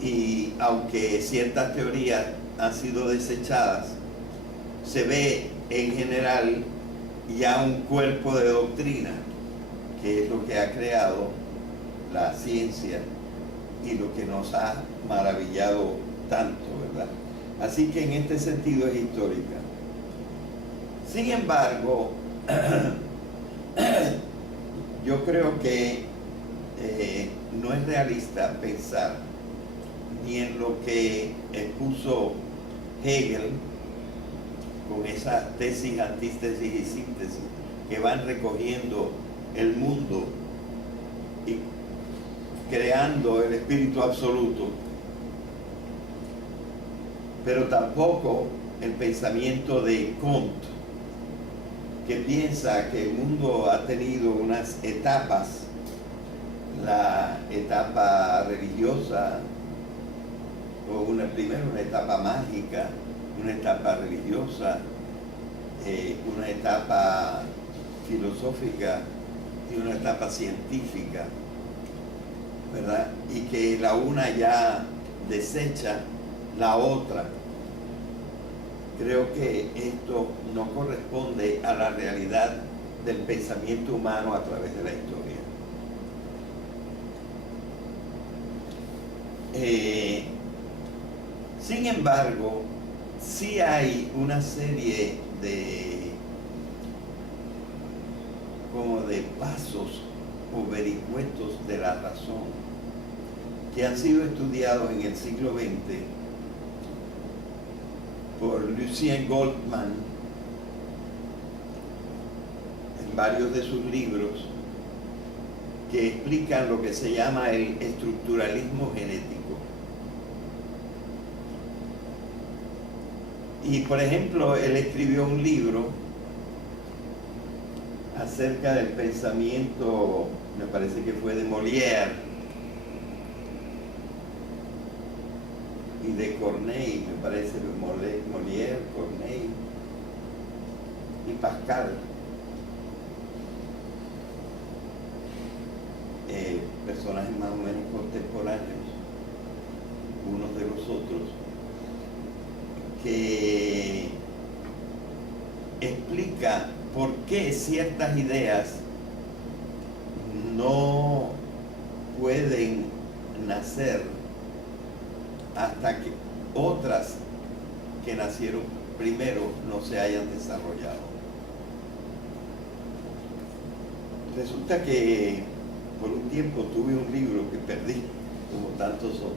Y aunque ciertas teorías han sido desechadas, se ve en general ya un cuerpo de doctrina, que es lo que ha creado la ciencia y lo que nos ha maravillado tanto, ¿verdad? Así que en este sentido es histórica. Sin embargo, yo creo que no es realista pensar ni en lo que expuso Hegel con esas tesis, antítesis y síntesis que van recogiendo el mundo y creando el espíritu absoluto, pero tampoco el pensamiento de Comte, que piensa que el mundo ha tenido unas etapas, la etapa religiosa, o primero una etapa mágica, una etapa religiosa, una etapa filosófica y una etapa científica, ¿verdad? Y que la una ya desecha la otra. Creo que esto no corresponde a la realidad del pensamiento humano a través de la historia. Sin embargo, sí hay una serie de pasos o vericuetos de la razón que han sido estudiados en el siglo XX por Lucien Goldman en varios de sus libros, que explican lo que se llama el estructuralismo genético. Y por ejemplo, él escribió un libro acerca del pensamiento, me parece que fue de Molière y de Corneille, me parece, Molière, Corneille y Pascal, personajes más o menos contemporáneos unos de los otros, que explica por qué ciertas ideas no pueden nacer hasta que otras que nacieron primero no se hayan desarrollado. Resulta que por un tiempo tuve un libro que perdí, como tantos otros,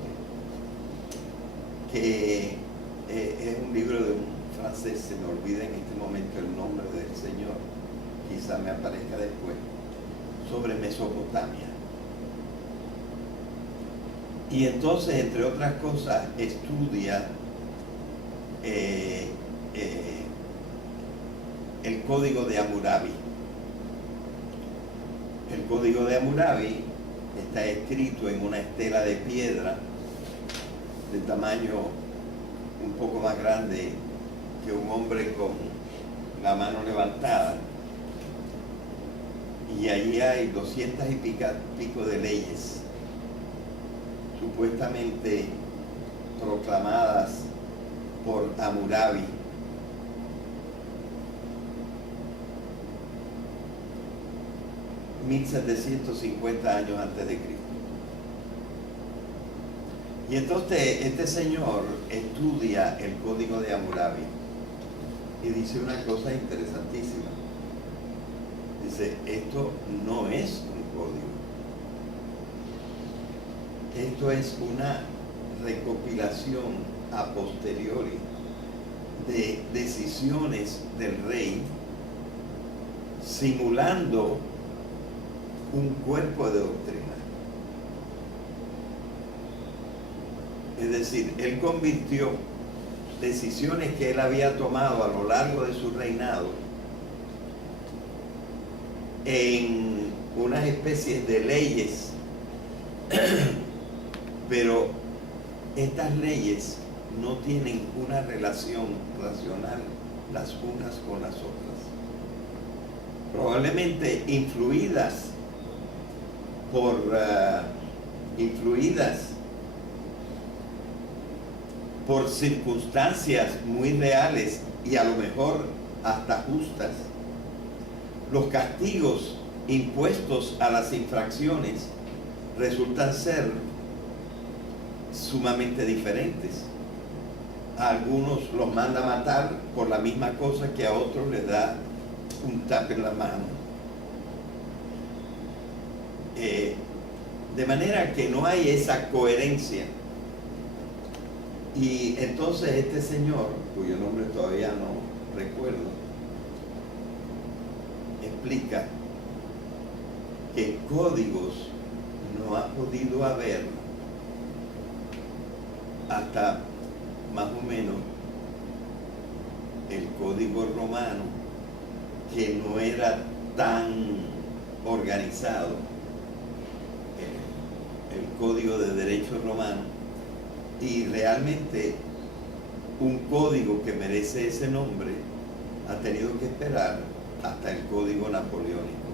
que es un libro de un francés, se me olvida en este momento el nombre del señor, quizá me aparezca después, sobre Mesopotamia. Y entonces, entre otras cosas, estudia el código de Hammurabi, El Código de Hammurabi está escrito en una estela de piedra de tamaño un poco más grande que un hombre con la mano levantada. Y allí hay 200 y pico de leyes, supuestamente proclamadas por Hammurabi. ...1750 años antes de Cristo. Y entonces este señor estudia el Código de Hammurabi y dice una cosa interesantísima. Dice, esto no es un código. Esto es una recopilación a posteriori de decisiones del rey, simulando un cuerpo de doctrina. Es decir, él convirtió decisiones que él había tomado a lo largo de su reinado en unas especies de leyes, pero estas leyes no tienen una relación racional las unas con las otras. Probablemente influidas por circunstancias muy reales y a lo mejor hasta justas. Los castigos impuestos a las infracciones resultan ser sumamente diferentes. A algunos los manda a matar por la misma cosa que a otros les da un tap en la mano. De manera que no hay esa coherencia. Y entonces este señor, cuyo nombre todavía no recuerdo, explica que códigos no ha podido haber hasta más o menos el código romano, que no era tan organizado, el código de derecho romano, y realmente un código que merece ese nombre ha tenido que esperar hasta el código napoleónico.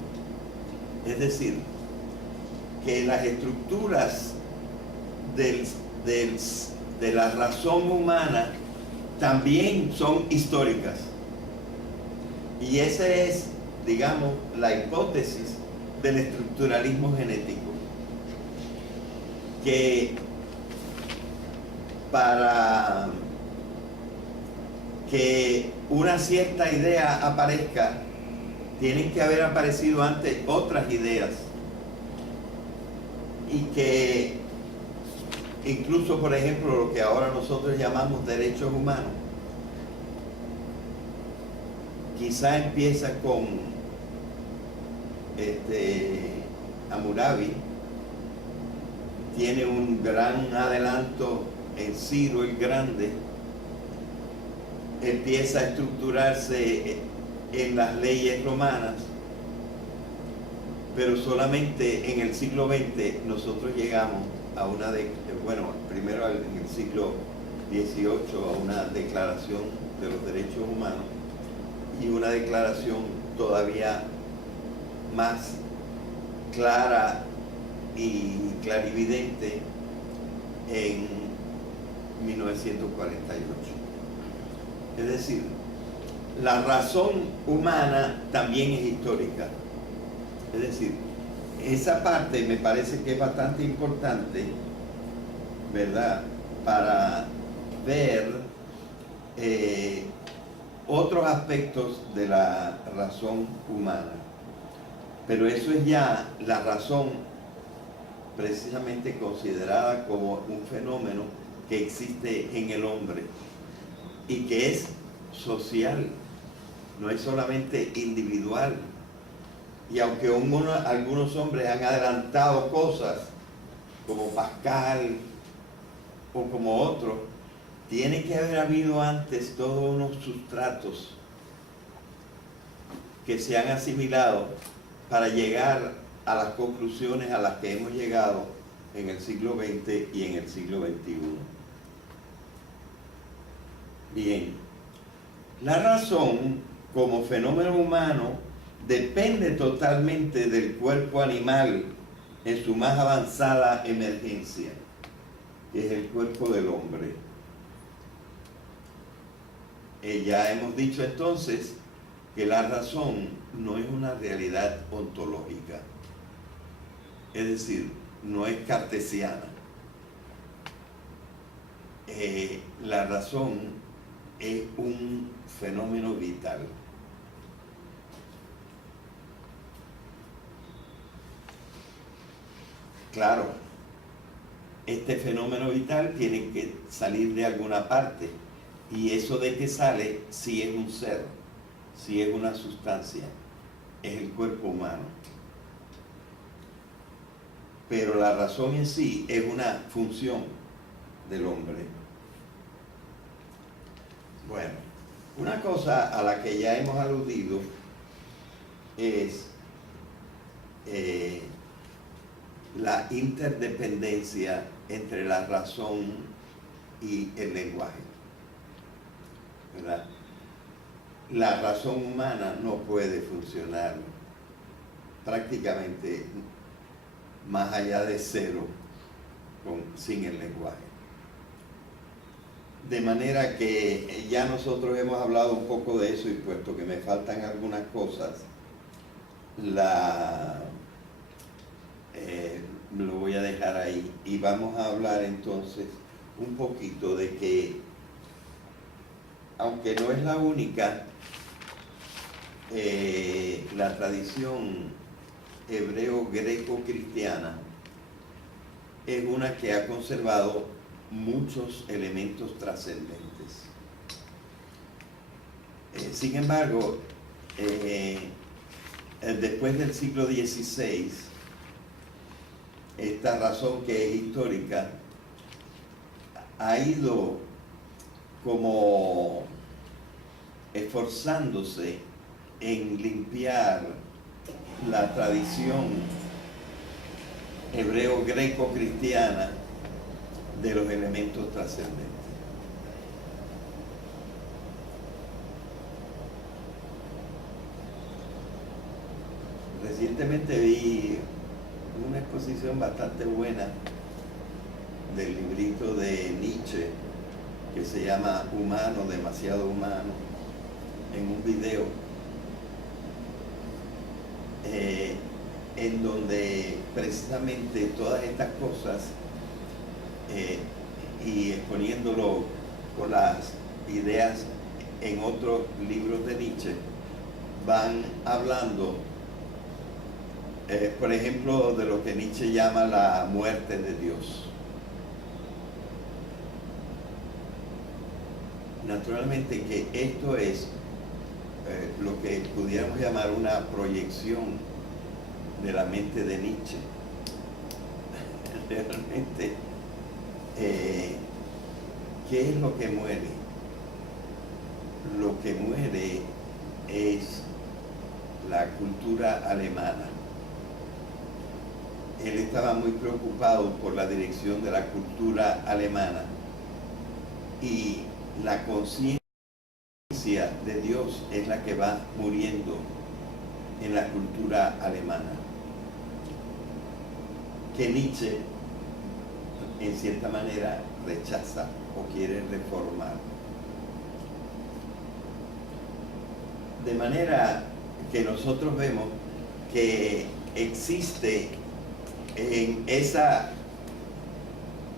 Es decir, que las estructuras de la razón humana también son históricas. Y esa es, digamos, la hipótesis del estructuralismo genético, que para que una cierta idea aparezca, tienen que haber aparecido antes otras ideas, y que incluso, por ejemplo, lo que ahora nosotros llamamos derechos humanos, quizá empieza con Hammurabi, tiene un gran adelanto en Ciro el Grande, empieza a estructurarse en las leyes romanas, pero solamente en el siglo XX nosotros llegamos a primero en el siglo XVIII a una declaración de los derechos humanos, y una declaración todavía más clara y clarividente en 1948. Es decir, la razón humana también es histórica. Es decir, esa parte me parece que es bastante importante, ¿verdad?, para ver otros aspectos de la razón humana. Pero eso es ya la razón precisamente considerada como un fenómeno que existe en el hombre y que es social, no es solamente individual. Y aunque algunos hombres han adelantado cosas, como Pascal o como otros, tiene que haber habido antes todos unos sustratos que se han asimilado para llegar a las conclusiones a las que hemos llegado en el siglo XX y en el siglo XXI. Bien, la razón como fenómeno humano depende totalmente del cuerpo animal en su más avanzada emergencia, que es el cuerpo del hombre. Ya hemos dicho entonces que la razón no es una realidad ontológica, es decir, no es cartesiana. La razón es un fenómeno vital. Claro, este fenómeno vital tiene que salir de alguna parte, y eso de que sale sí es un ser, sí es una sustancia, es el cuerpo humano. Pero la razón en sí es una función del hombre. Bueno, una cosa a la que ya hemos aludido es la interdependencia entre la razón y el lenguaje, ¿verdad? La razón humana no puede funcionar prácticamente más allá de cero sin el lenguaje. De manera que ya nosotros hemos hablado un poco de eso, y puesto que me faltan algunas cosas, lo voy a dejar ahí, y vamos a hablar entonces un poquito de que, aunque no es la única, la tradición hebreo-greco-cristiana es una que ha conservado muchos elementos trascendentes. Sin embargo, después del siglo XVI, esta razón que es histórica ha ido como esforzándose en limpiar la tradición hebreo-greco-cristiana de los elementos trascendentes. Recientemente vi una exposición bastante buena del librito de Nietzsche que se llama Humano, demasiado humano, en un video en donde precisamente todas estas cosas, y exponiéndolo con las ideas en otros libros de Nietzsche, van hablando, por ejemplo, de lo que Nietzsche llama la muerte de Dios. Naturalmente que esto es lo que pudiéramos llamar una proyección de la mente de Nietzsche. Realmente, ¿qué es lo que muere? Lo que muere es la cultura alemana. Él estaba muy preocupado por la dirección de la cultura alemana, y la conciencia de Dios es la que va muriendo en la cultura alemana, que Nietzsche en cierta manera rechaza o quiere reformar. De manera que nosotros vemos que existe en esa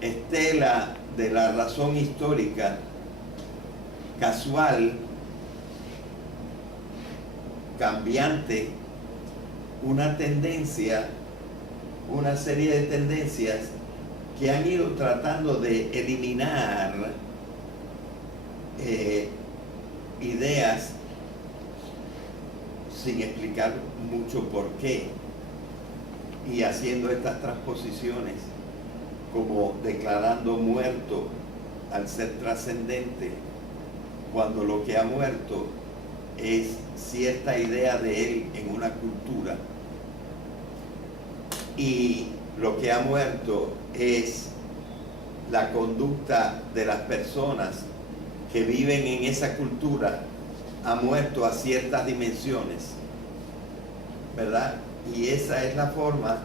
estela de la razón histórica casual, cambiante, una tendencia, una serie de tendencias que han ido tratando de eliminar ideas sin explicar mucho por qué, y haciendo estas transposiciones como declarando muerto al ser trascendente, cuando lo que ha muerto es cierta idea de él en una cultura, y lo que ha muerto es la conducta de las personas que viven en esa cultura, ha muerto a ciertas dimensiones, ¿verdad? Y esa es la forma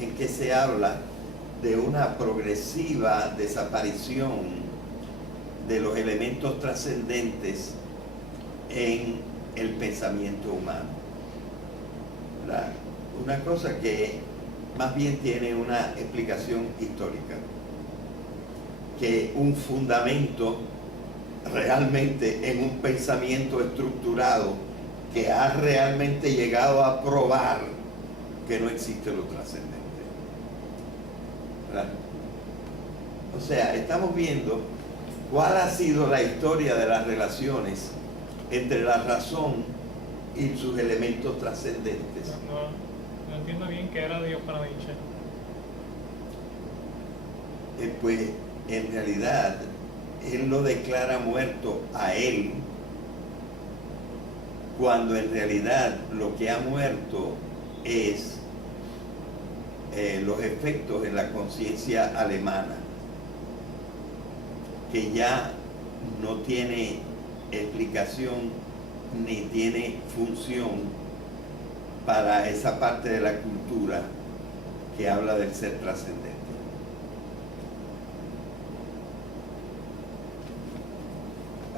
en que se habla de una progresiva desaparición de los elementos trascendentes en el pensamiento humano, ¿verdad? Una cosa que más bien tiene una explicación histórica, que un fundamento realmente en un pensamiento estructurado que ha realmente llegado a probar que no existe lo trascendente, ¿verdad? O sea, estamos viendo cuál ha sido la historia de las relaciones entre la razón y sus elementos trascendentes. No entiendo bien qué era Dios para Nietzsche. Pues en realidad él lo declara muerto a él, cuando en realidad lo que ha muerto es los efectos en la conciencia alemana, que ya no tiene explicación ni tiene función para esa parte de la cultura que habla del ser trascendente.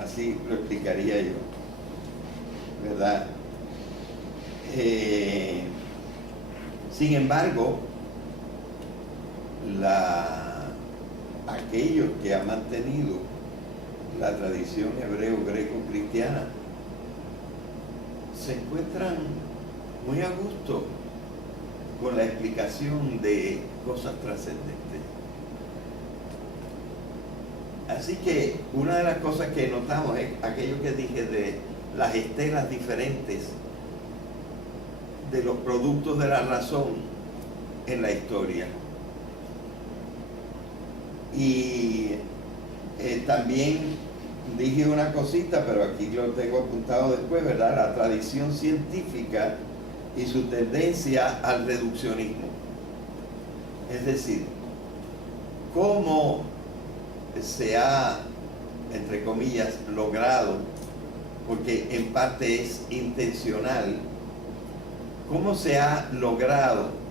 Así lo explicaría yo, ¿verdad? Sin embargo, aquellos que han mantenido la tradición hebreo-greco-cristiana se encuentran muy a gusto con la explicación de cosas trascendentes. Así que una de las cosas que notamos es aquello que dije de las estelas diferentes de los productos de la razón en la historia. Y también dije una cosita, pero aquí lo tengo apuntado después, ¿verdad? La tradición científica y su tendencia al reduccionismo. Es decir, cómo se ha, entre comillas, logrado, porque en parte es intencional, cómo se ha logrado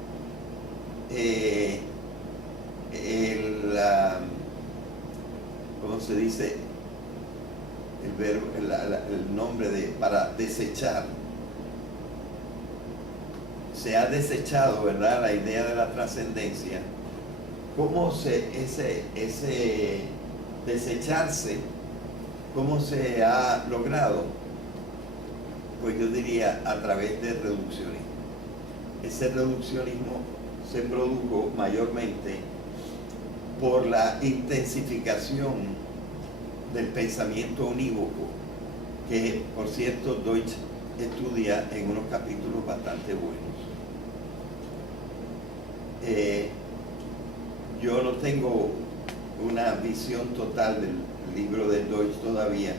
¿cómo se dice? El verbo, el nombre para desechar. Se ha desechado, ¿verdad?, la idea de la trascendencia. ¿Cómo ese desecharse, cómo se ha logrado? Pues yo diría a través del reduccionismo. Ese reduccionismo se produjo mayormente por la intensificación del pensamiento unívoco, que por cierto Deutsch estudia en unos capítulos bastante buenos. Yo no tengo una visión total del libro de Deutsch todavía.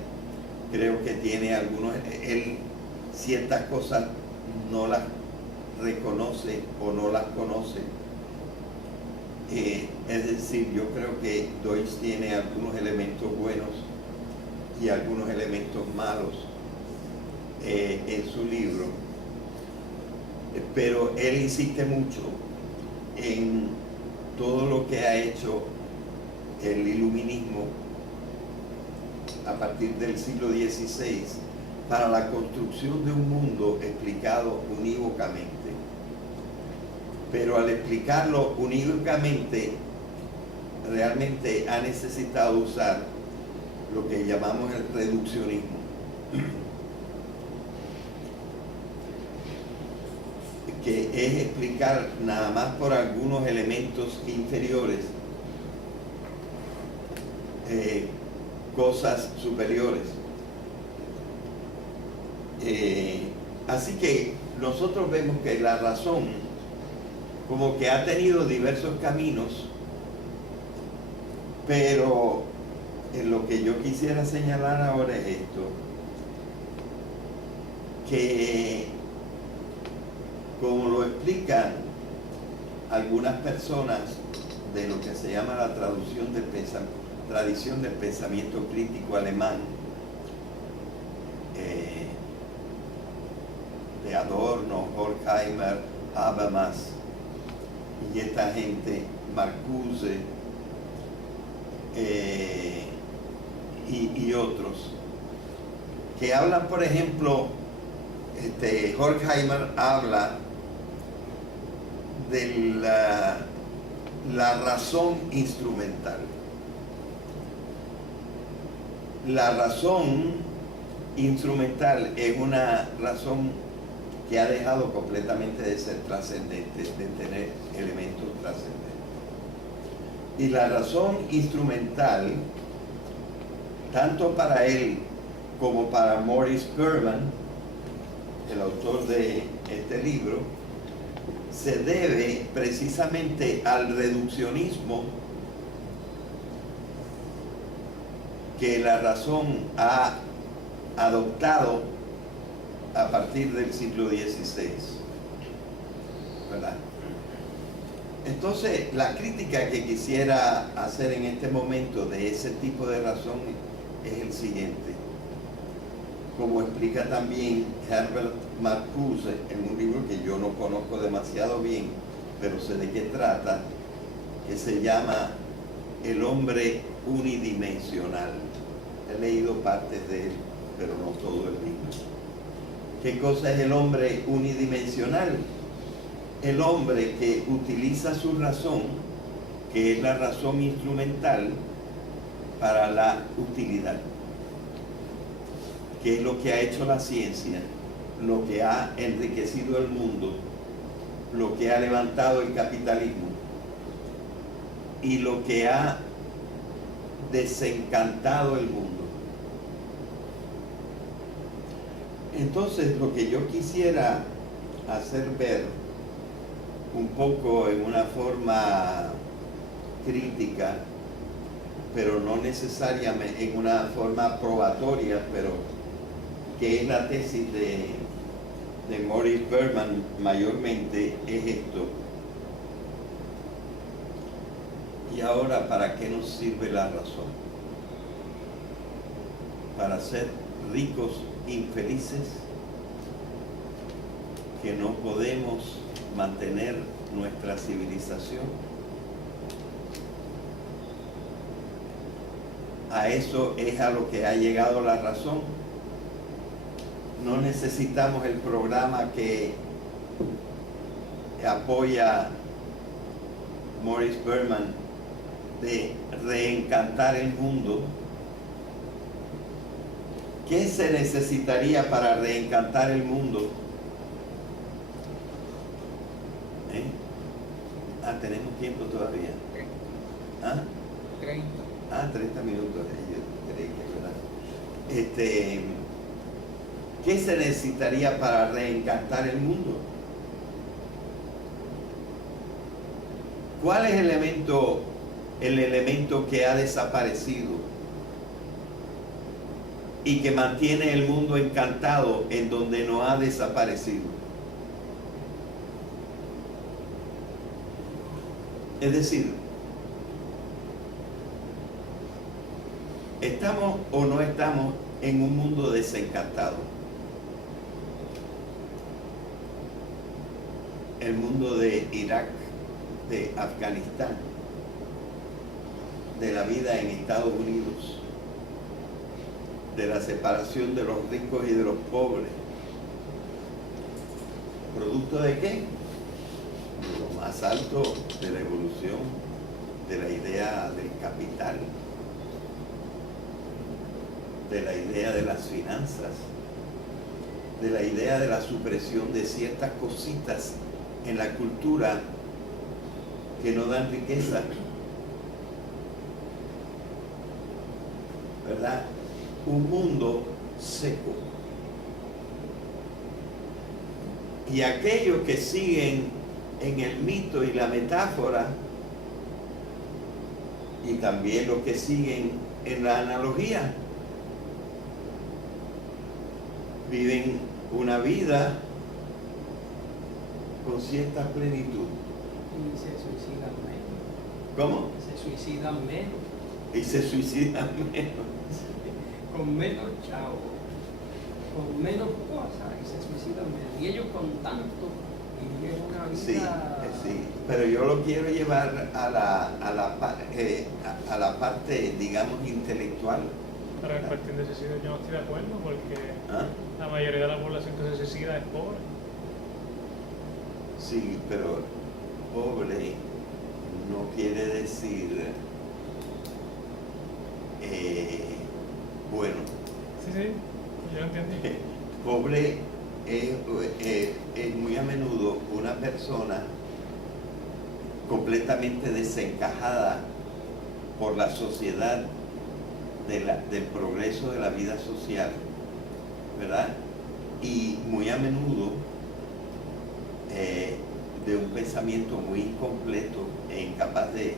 Creo que tiene él ciertas cosas no las reconoce o no las conoce. Es decir, yo creo que Deutsch tiene algunos elementos buenos y algunos elementos malos en su libro, pero él insiste mucho en todo lo que ha hecho el iluminismo a partir del siglo XVI para la construcción de un mundo explicado unívocamente. Pero al explicarlo unívocamente, realmente ha necesitado usar lo que llamamos el reduccionismo, que es explicar nada más por algunos elementos inferiores cosas superiores. Así que nosotros vemos que la razón como que ha tenido diversos caminos, pero lo que yo quisiera señalar ahora es esto, que como lo explican algunas personas de lo que se llama la tradición del pensamiento crítico alemán, de Adorno, Horkheimer, Habermas y esta gente, Marcuse y otros, que hablan, por ejemplo, Horkheimer habla de la razón instrumental. La razón instrumental es una razón que ha dejado completamente de ser trascendente, de tener elementos trascendentes. Y la razón instrumental, tanto para él como para Morris Berman, el autor de este libro, se debe precisamente al reduccionismo que la razón ha adoptado a partir del siglo XVI, ¿verdad? Entonces, la crítica que quisiera hacer en este momento de ese tipo de razón es el siguiente. Como explica también Herbert Marcuse en un libro que yo no conozco demasiado bien, pero sé de qué trata, que se llama El hombre unidimensional. He leído partes de él, pero no todo el libro. ¿Qué cosa es el hombre unidimensional? El hombre que utiliza su razón, que es la razón instrumental, para la utilidad, que es lo que ha hecho la ciencia, lo que ha enriquecido el mundo, lo que ha levantado el capitalismo y lo que ha desencantado el mundo. Entonces, lo que yo quisiera hacer ver un poco en una forma crítica, pero no necesariamente en una forma probatoria, pero que es la tesis de Morris Berman mayormente, es esto. Y ahora, ¿para qué nos sirve la razón? Para ser ricos infelices, que no podemos mantener nuestra civilización. A eso es a lo que ha llegado la razón. No necesitamos el programa que apoya Morris Berman de reencantar el mundo. ¿Qué se necesitaría para reencantar el mundo? Tenemos tiempo todavía. 30 minutos. Yo creí que, ¿verdad? ¿Qué se necesitaría para reencantar el mundo? ¿Cuál es el elemento que ha desaparecido y que mantiene el mundo encantado en donde no ha desaparecido? Es decir, ¿estamos o no estamos en un mundo desencantado? El mundo de Irak, de Afganistán, de la vida en Estados Unidos, de la separación de los ricos y de los pobres. ¿Producto de qué? De lo más alto de la evolución de la idea del capital, de la idea de las finanzas, de la idea de la supresión de ciertas cositas en la cultura que no dan riqueza, ¿verdad? Un mundo seco. Y aquellos que siguen en el mito y la metáfora, y también los que siguen en la analogía, viven una vida con cierta plenitud. Y se suicidan menos. ¿Cómo? Se suicidan menos. Y se suicidan menos. Con menos chavo, con menos cosas y se suicidan menos. Y ellos con tanto viven una vida. Sí, pero yo lo quiero llevar a la parte, digamos, intelectual. Pero en cuestión de suicidio yo no estoy de acuerdo porque ¿Ah? la mayoría de la población que se suicida es pobre. Sí, pero pobre no quiere decir bueno. Sí, yo lo entendí. Pobre es muy a menudo una persona completamente desencajada por la sociedad del progreso de la vida social, ¿verdad? Y muy a menudo de un pensamiento muy incompleto e incapaz de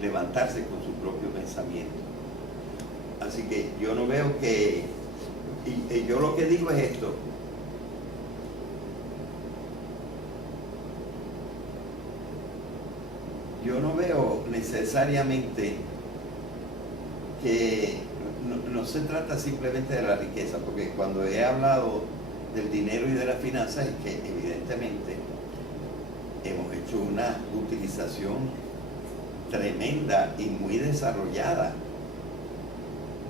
levantarse con su propio pensamiento. Así que yo no veo que, y yo lo que digo es esto: yo no veo necesariamente que no se trata simplemente de la riqueza, porque cuando he hablado del dinero y de las finanzas es que evidentemente hemos hecho una utilización tremenda y muy desarrollada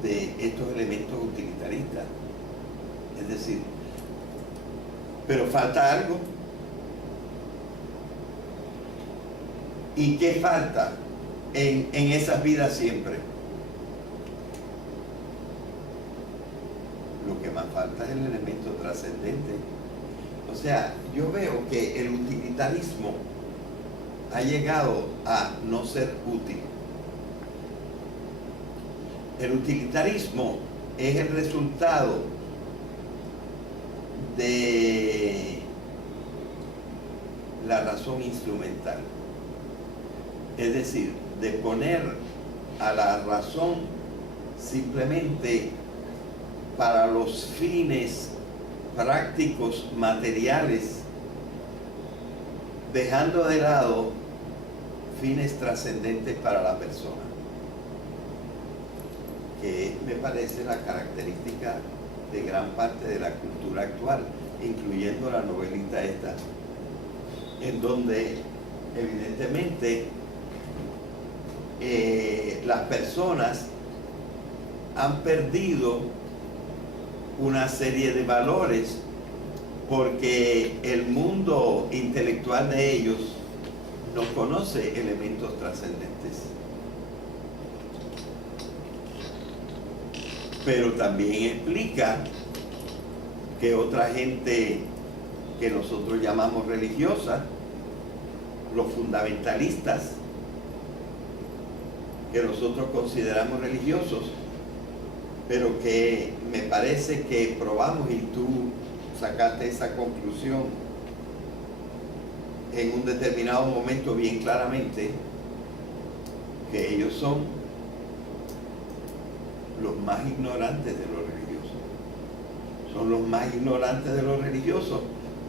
de estos elementos utilitaristas. Es decir, pero falta algo. ¿Y qué falta en esas vidas siempre? Lo que más falta es el elemento trascendente. O sea, yo veo que el utilitarismo ha llegado a no ser útil. El utilitarismo es el resultado de la razón instrumental. Es decir, de poner a la razón simplemente para los fines prácticos, materiales, dejando de lado fines trascendentes para la persona, que me parece la característica de gran parte de la cultura actual, incluyendo la novelita esta, en donde evidentemente las personas han perdido una serie de valores porque el mundo intelectual de ellos no conoce elementos trascendentes. Pero también explica que otra gente que nosotros llamamos religiosa, los fundamentalistas, que nosotros consideramos religiosos, pero que me parece que probamos, y tú sacaste esa conclusión en un determinado momento bien claramente, que ellos son los más ignorantes de los religiosos. Son los más ignorantes de los religiosos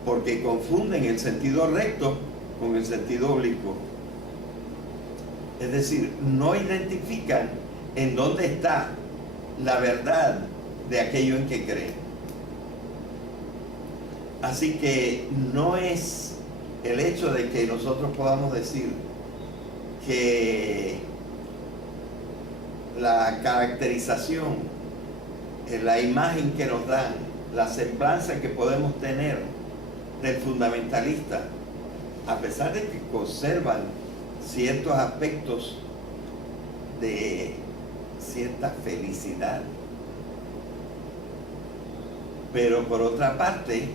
porque confunden el sentido recto con el sentido oblicuo. Es decir, no identifican en dónde está la verdad de aquello en que creen. Así que no es el hecho de que nosotros podamos decir que la caracterización, la imagen que nos dan, la semblanza que podemos tener del fundamentalista, a pesar de que conservan ciertos aspectos de cierta felicidad, pero por otra parte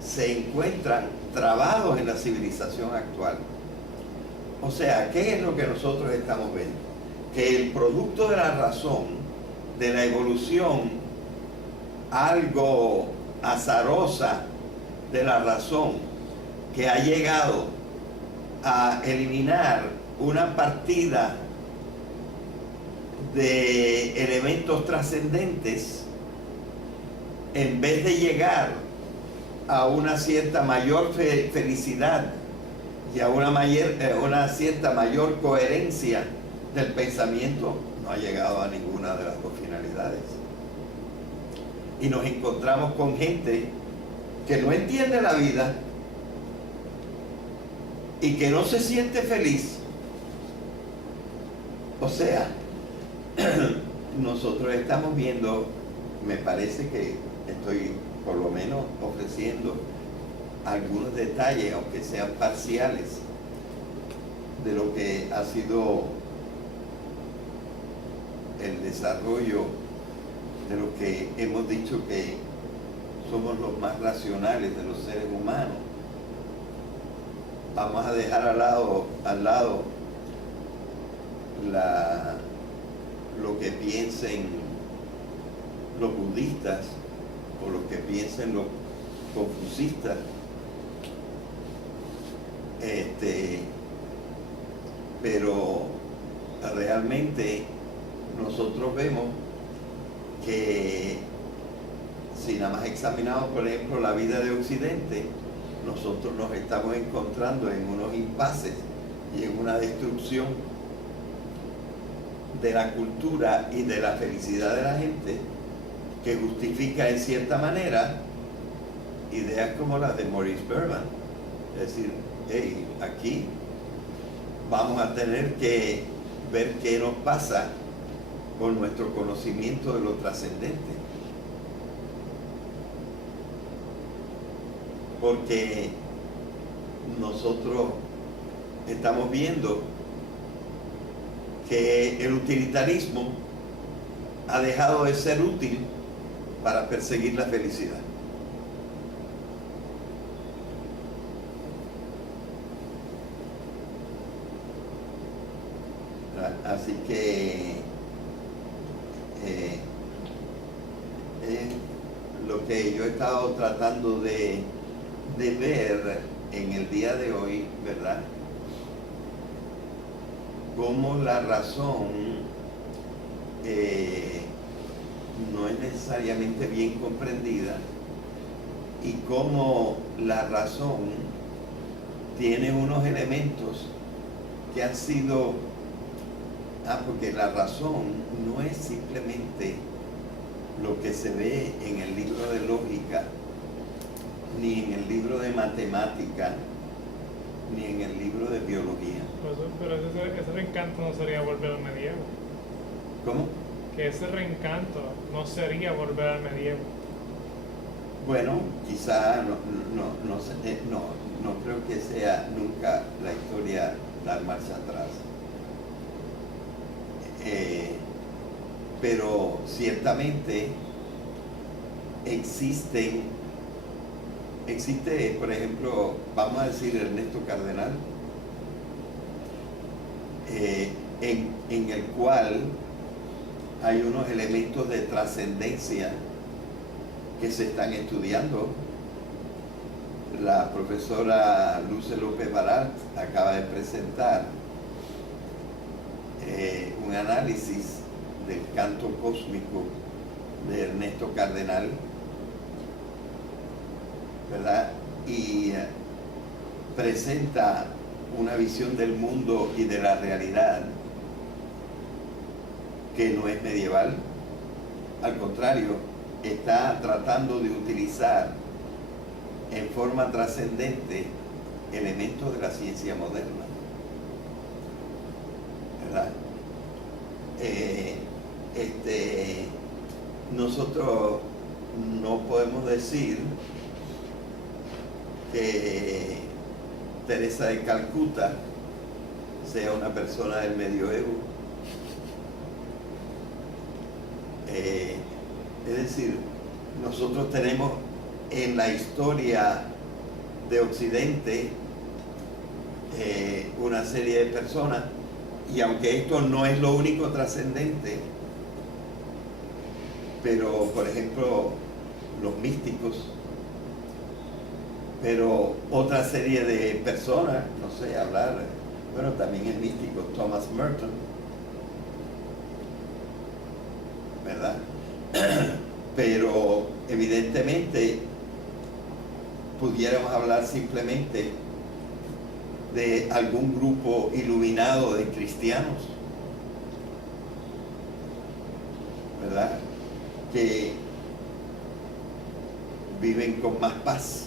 se encuentran trabados en la civilización actual. O sea, ¿qué es lo que nosotros estamos viendo? Que el producto de la razón, de la evolución algo azarosa de la razón, que ha llegado a eliminar una partida de elementos trascendentes, en vez de llegar a una cierta mayor felicidad y a una cierta mayor coherencia del pensamiento, no ha llegado a ninguna de las dos finalidades. Y nos encontramos con gente que no entiende la vida y que no se siente feliz. O sea, nosotros estamos viendo, me parece que estoy por lo menos ofreciendo algunos detalles, aunque sean parciales, de lo que ha sido el desarrollo de lo que hemos dicho que somos los más racionales de los seres humanos. Vamos a dejar al lado lo que piensen los budistas o lo que piensen los confucistas. Pero realmente nosotros vemos que si nada más examinamos, por ejemplo, la vida de Occidente, nosotros nos estamos encontrando en unos impases y en una destrucción de la cultura y de la felicidad de la gente que justifica en cierta manera ideas como las de Maurice Berman. Es decir, hey, aquí vamos a tener que ver qué nos pasa con nuestro conocimiento de lo trascendente. Porque nosotros estamos viendo que el utilitarismo ha dejado de ser útil para perseguir la felicidad. Así que lo que yo he estado tratando de ver en el día de hoy, ¿verdad? Cómo la razón no es necesariamente bien comprendida y cómo la razón tiene unos elementos que han sido... porque la razón no es simplemente lo que se ve en el libro de lógica, ni en el libro de matemática, ni en el libro de biología. Pero ese reencanto no sería volver al medievo. ¿Cómo? Que ese reencanto no sería volver al medievo. Bueno, quizá no creo que sea nunca la historia dar marcha atrás. Pero ciertamente existe, por ejemplo, vamos a decir Ernesto Cardenal, en el cual hay unos elementos de trascendencia que se están estudiando. La profesora Luce López Baralt acaba de presentar un análisis del canto cósmico de Ernesto Cardenal, ¿verdad? Y presenta una visión del mundo y de la realidad que no es medieval. Al contrario, está tratando de utilizar en forma trascendente elementos de la ciencia moderna, ¿verdad? Nosotros no podemos decir que Teresa de Calcuta sea una persona del medioevo. Es decir, nosotros tenemos en la historia de Occidente una serie de personas, y aunque esto no es lo único trascendente, pero por ejemplo los místicos, pero otra serie de personas, no sé, bueno, también el místico Thomas Merton, ¿verdad? Pero evidentemente pudiéramos hablar simplemente de algún grupo iluminado de cristianos, ¿verdad?, que viven con más paz,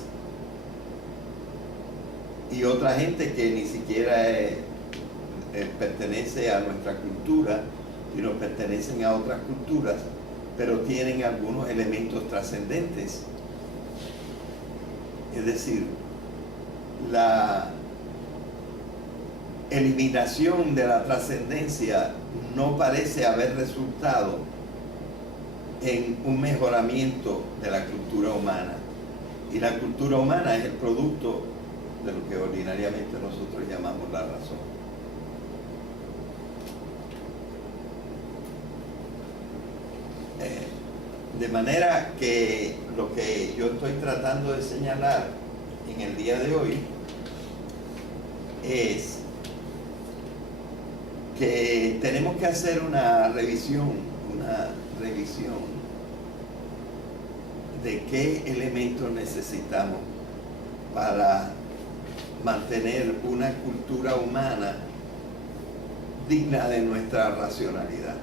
y otra gente que ni siquiera pertenece a nuestra cultura, sino pertenecen a otras culturas, pero tienen algunos elementos trascendentes. Es decir, la eliminación de la trascendencia no parece haber resultado en un mejoramiento de la cultura humana. Y la cultura humana es el producto de lo que ordinariamente nosotros llamamos la razón. De manera que lo que yo estoy tratando de señalar en el día de hoy es que tenemos que hacer una revisión de qué elementos necesitamos para mantener una cultura humana digna de nuestra racionalidad.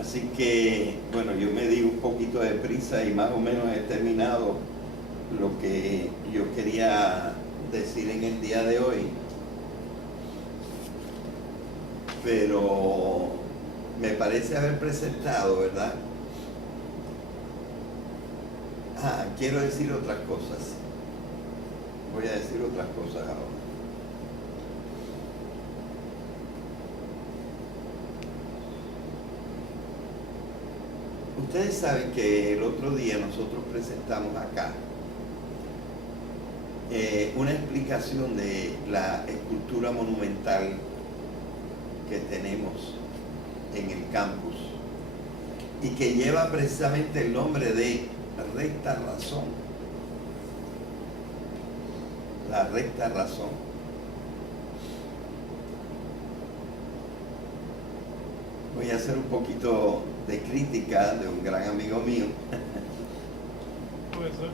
Así que, bueno, yo me di un poquito de prisa y más o menos he terminado lo que yo quería decir en el día de hoy. Pero me parece haber presentado, ¿verdad? Quiero decir otras cosas. Voy a decir otras cosas ahora. Ustedes saben que el otro día nosotros presentamos acá una explicación de la escultura monumental que tenemos en el campus y que lleva precisamente el nombre de recta razón. La recta razón. Voy a hacer un poquito de crítica de un gran amigo mío. Profesor,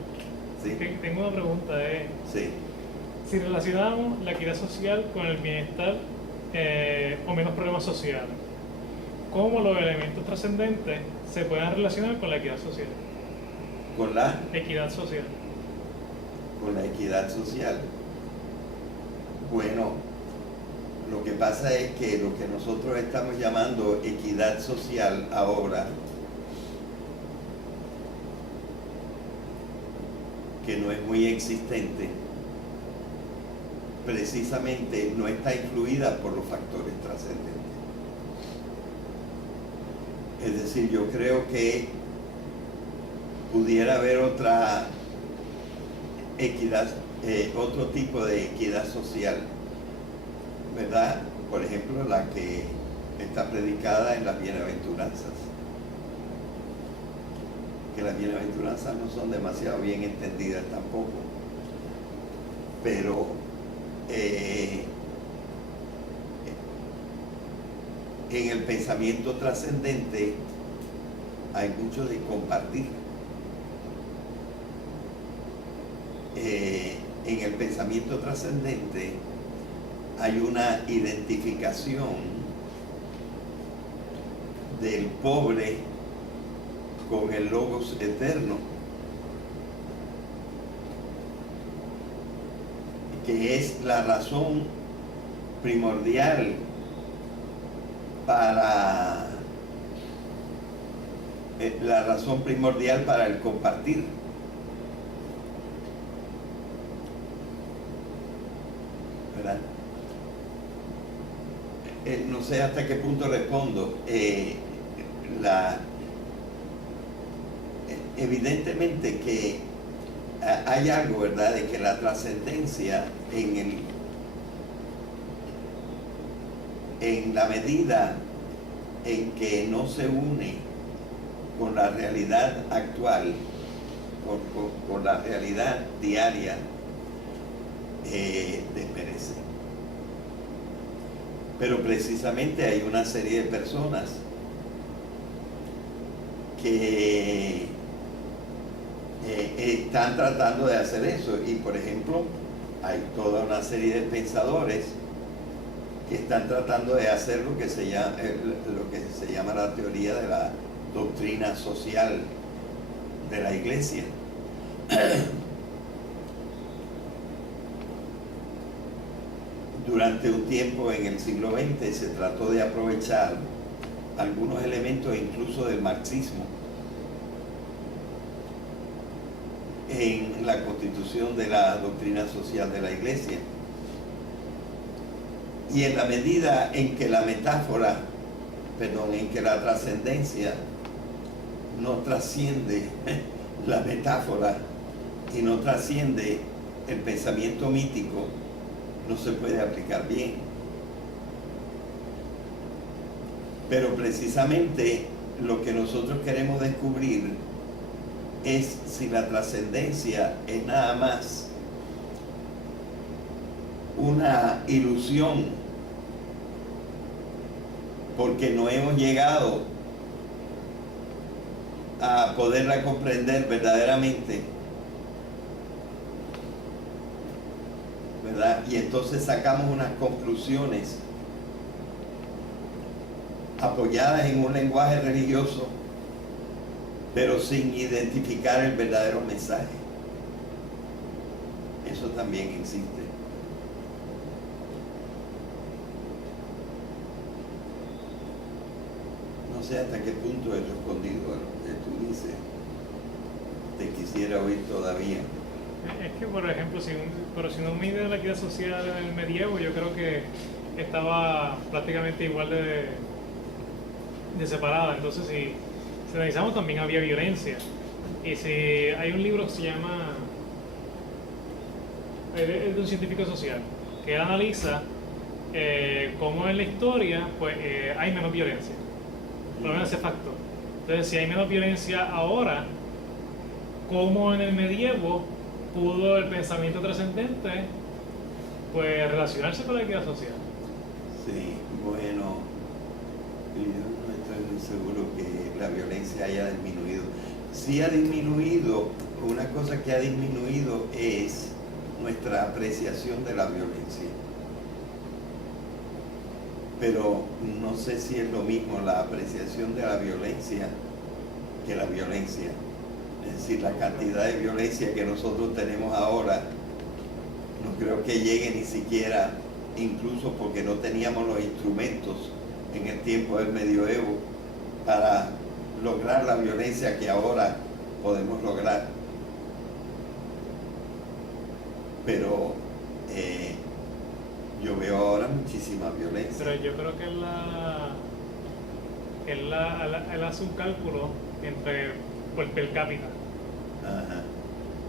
¿Sí? tengo una pregunta. Sí. Si relacionamos la equidad social con el bienestar o menos problemas sociales, ¿cómo los elementos trascendentes se pueden relacionar con la equidad social? Con la Equidad social. Con la equidad social. Bueno, lo que pasa es que lo que nosotros estamos llamando equidad social ahora, que no es muy existente, precisamente no está influida por los factores trascendentes. Es decir, yo creo que pudiera haber otra equidad, otro tipo de equidad social, ¿verdad? Por ejemplo, la que está predicada en las bienaventuranzas. Que las bienaventuranzas no son demasiado bien entendidas tampoco. Pero en el pensamiento trascendente hay mucho de compartir. En el pensamiento trascendente hay una identificación del pobre con el logos eterno, que es la razón primordial para el compartir. ¿Verdad? No sé hasta qué punto respondo. Evidentemente que hay algo, ¿verdad?, de que la trascendencia en la medida en que no se une con la realidad actual, con la realidad diaria, desmerece. Pero precisamente hay una serie de personas que están tratando de hacer eso. Y por ejemplo, hay toda una serie de pensadores que están tratando de hacer lo que se llama la teoría de la doctrina social de la Iglesia. Durante un tiempo en el siglo XX se trató de aprovechar algunos elementos incluso del marxismo en la constitución de la doctrina social de la Iglesia. Y en la medida en que la metáfora, en que la trascendencia no trasciende la metáfora y no trasciende el pensamiento mítico, no se puede aplicar bien. Pero precisamente lo que nosotros queremos descubrir es si la trascendencia es nada más una ilusión, porque no hemos llegado a poderla comprender verdaderamente, ¿verdad? Y entonces sacamos unas conclusiones apoyadas en un lenguaje religioso, pero sin identificar el verdadero mensaje. Eso también existe. No sé hasta qué punto he respondido a lo que tú dices. Te quisiera oír todavía. Es que, por ejemplo, si uno mide la equidad social en el medievo, yo creo que estaba prácticamente igual de separada. Entonces, si analizamos, también había violencia. Y si hay un libro que se llama, es de un científico social, que él analiza cómo en la historia pues hay menos violencia, por lo menos ese factor. Entonces, si hay menos violencia ahora, ¿cómo en el medievo pudo el pensamiento trascendente pues relacionarse con la equidad social? Sí, bueno, yo no estoy muy seguro que la violencia haya disminuido. Sí ha disminuido, una cosa que ha disminuido es nuestra apreciación de la violencia. Pero no sé si es lo mismo la apreciación de la violencia que la violencia. Es decir, la cantidad de violencia que nosotros tenemos ahora, no creo que llegue ni siquiera, incluso porque no teníamos los instrumentos en el tiempo del medioevo para lograr la violencia que ahora podemos lograr. Pero yo veo ahora muchísima violencia. Pero yo creo que él hace un cálculo entre por per cápita. Ajá.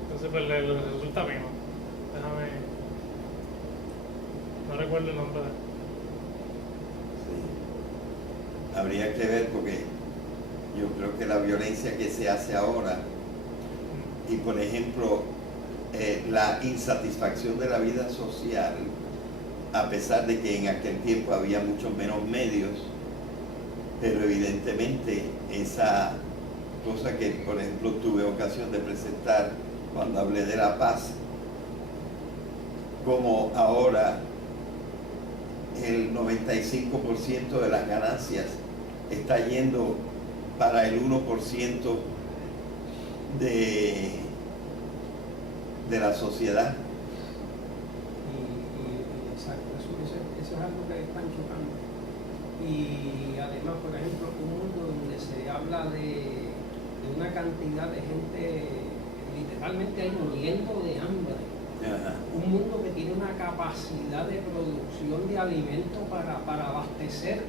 Entonces pues le resulta menos. Déjame, no recuerdo el nombre. Sí. Habría que ver, porque yo creo que la violencia que se hace ahora, y por ejemplo la insatisfacción de la vida social, a pesar de que en aquel tiempo había muchos menos medios, pero evidentemente esa cosa que por ejemplo tuve ocasión de presentar cuando hablé de la paz, como ahora el 95% de las ganancias está yendo para el 1% de la sociedad. Exacto, eso es algo que están chocando. Y además, por ejemplo, un mundo donde se habla de una cantidad de gente literalmente ahí muriendo de hambre. Ajá. Un mundo que tiene una capacidad de producción de alimentos para abastecer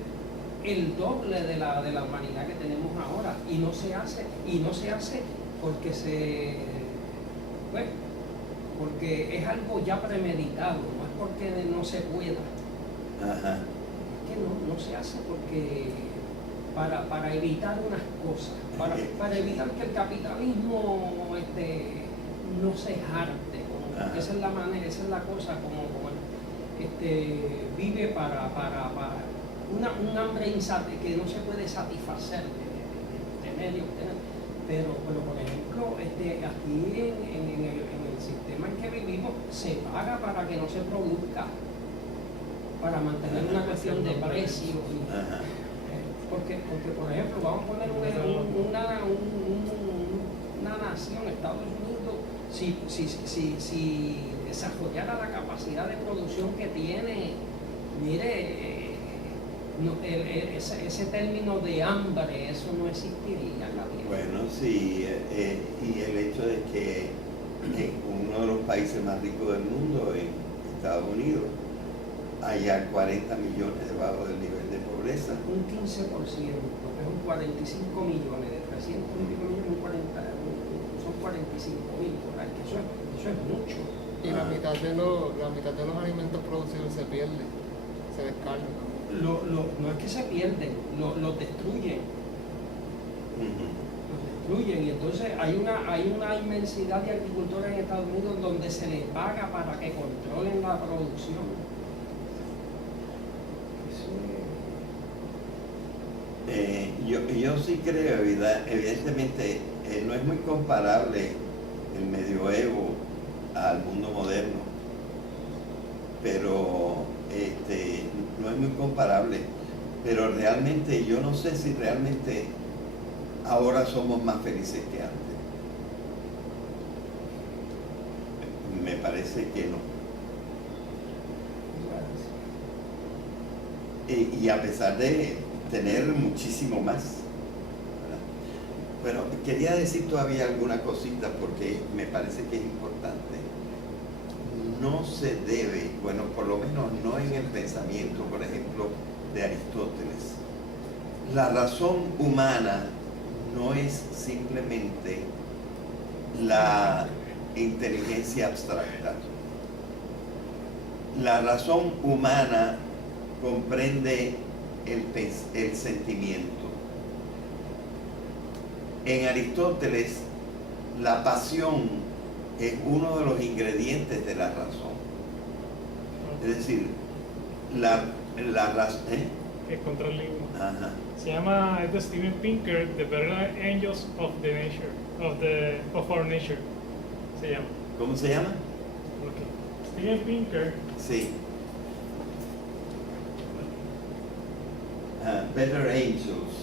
el doble de la humanidad que tenemos ahora, y no se hace porque es algo ya premeditado, no es porque no se pueda. Ajá. Es que no se hace porque para evitar unas cosas, para evitar que el capitalismo no se jarte. Esa es la manera, esa es la cosa, como vive para un hambre que no se puede satisfacer de tener y obtener. Pero por ejemplo, aquí en el sistema en que vivimos se paga para que no se produzca, para mantener una cuestión de precio. Porque, por ejemplo, vamos a poner una nación, Estados Unidos, si desarrollara la capacidad de producción que tiene, mire, ese término de hambre, eso no existiría en la vida. Bueno, sí, y el hecho de que en uno de los países más ricos del mundo, en Estados Unidos, haya 40 millones debajo del nivel de pobreza. Un 15%, que son 45 millones, de 300 millones, son 45.000 por ahí, que eso es mucho. Y la mitad de los alimentos producidos se pierde, se descargan. No es que se pierden, los destruyen. Los destruyen, y entonces hay una inmensidad de agricultores en Estados Unidos donde se les paga para que controlen la producción. Yo sí creo, evidentemente, no es muy comparable el medioevo al mundo moderno, pero no es muy comparable, pero realmente yo no sé si realmente ahora somos más felices que antes. Me parece que no. Y a pesar de tener muchísimo más, ¿verdad? Bueno, quería decir todavía alguna cosita porque me parece que es importante. No se debe, bueno, por lo menos no en el pensamiento, por ejemplo, de Aristóteles. La razón humana no es simplemente la inteligencia abstracta. La razón humana comprende el sentimiento. En Aristóteles, la pasión es uno de los ingredientes de la razón. Es decir, la razón... Es contra el libro. Ajá. Se llama, es de Steven Pinker, The Better Angels of the Nature, of Our Nature. Se llama. ¿Cómo se llama? Okay. Steven Pinker. Sí. Better Angels.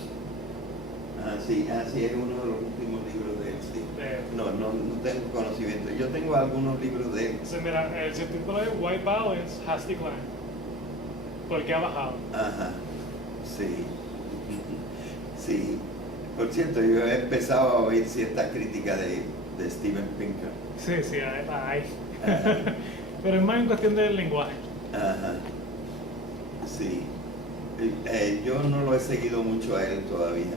Sí, es uno de los últimos libros de él, sí. No tengo conocimiento. Yo tengo algunos libros de él. Entonces, mira, el subtítulo es White Balance Has Declined. ¿Por qué ha bajado? Ajá, sí. Sí. Por cierto, yo he empezado a oír ciertas críticas de Steven Pinker. Sí, hay. Pero es más en cuestión del lenguaje. Ajá. Sí. Yo no lo he seguido mucho a él todavía.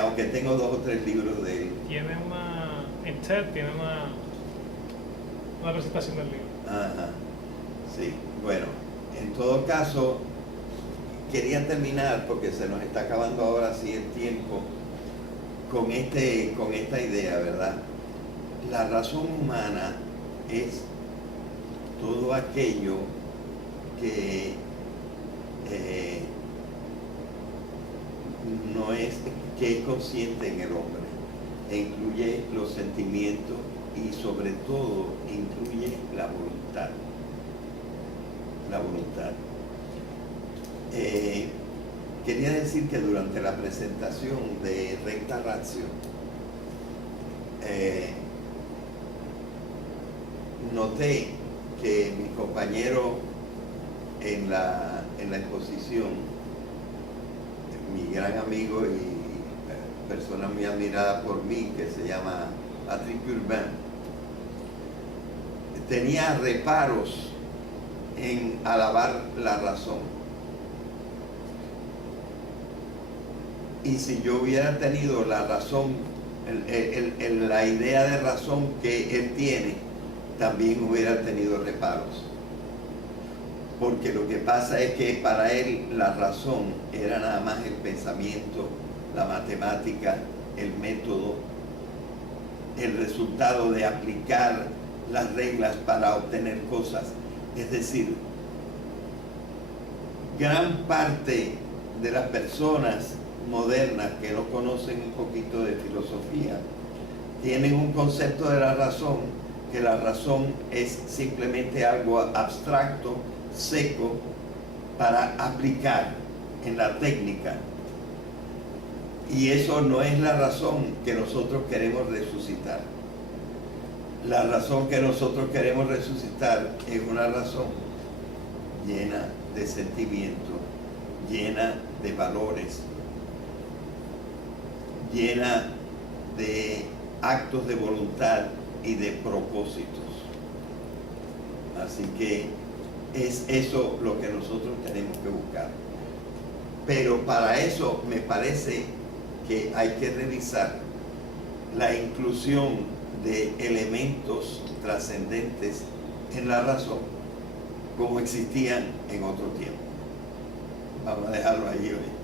Aunque tengo 2 o 3 libros de él. En TED tiene una presentación del libro. Ajá. Sí. Bueno, en todo caso, quería terminar, porque se nos está acabando ahora sí el tiempo, con esta idea, ¿verdad? La razón humana es todo aquello que que es consciente en el hombre, e incluye los sentimientos y sobre todo incluye la voluntad. La voluntad. Quería decir que durante la presentación de Recta Ratio noté que mi compañero en la exposición, mi gran amigo y persona muy admirada por mí, que se llama Patrick Urbain, tenía reparos en alabar la razón. Y si yo hubiera tenido la razón, la idea de razón que él tiene, también hubiera tenido reparos. Porque lo que pasa es que para él la razón era nada más el pensamiento, la matemática, el método, el resultado de aplicar las reglas para obtener cosas. Es decir, gran parte de las personas modernas que no conocen un poquito de filosofía tienen un concepto de la razón, que la razón es simplemente algo abstracto, seco, para aplicar en la técnica. Y eso no es la razón que nosotros queremos resucitar. La razón que nosotros queremos resucitar es una razón llena de sentimiento, llena de valores, llena de actos de voluntad y de propósitos. Así que es eso lo que nosotros tenemos que buscar. Pero para eso me parece que hay que revisar la inclusión de elementos trascendentes en la razón como existían en otro tiempo. Vamos a dejarlo ahí hoy.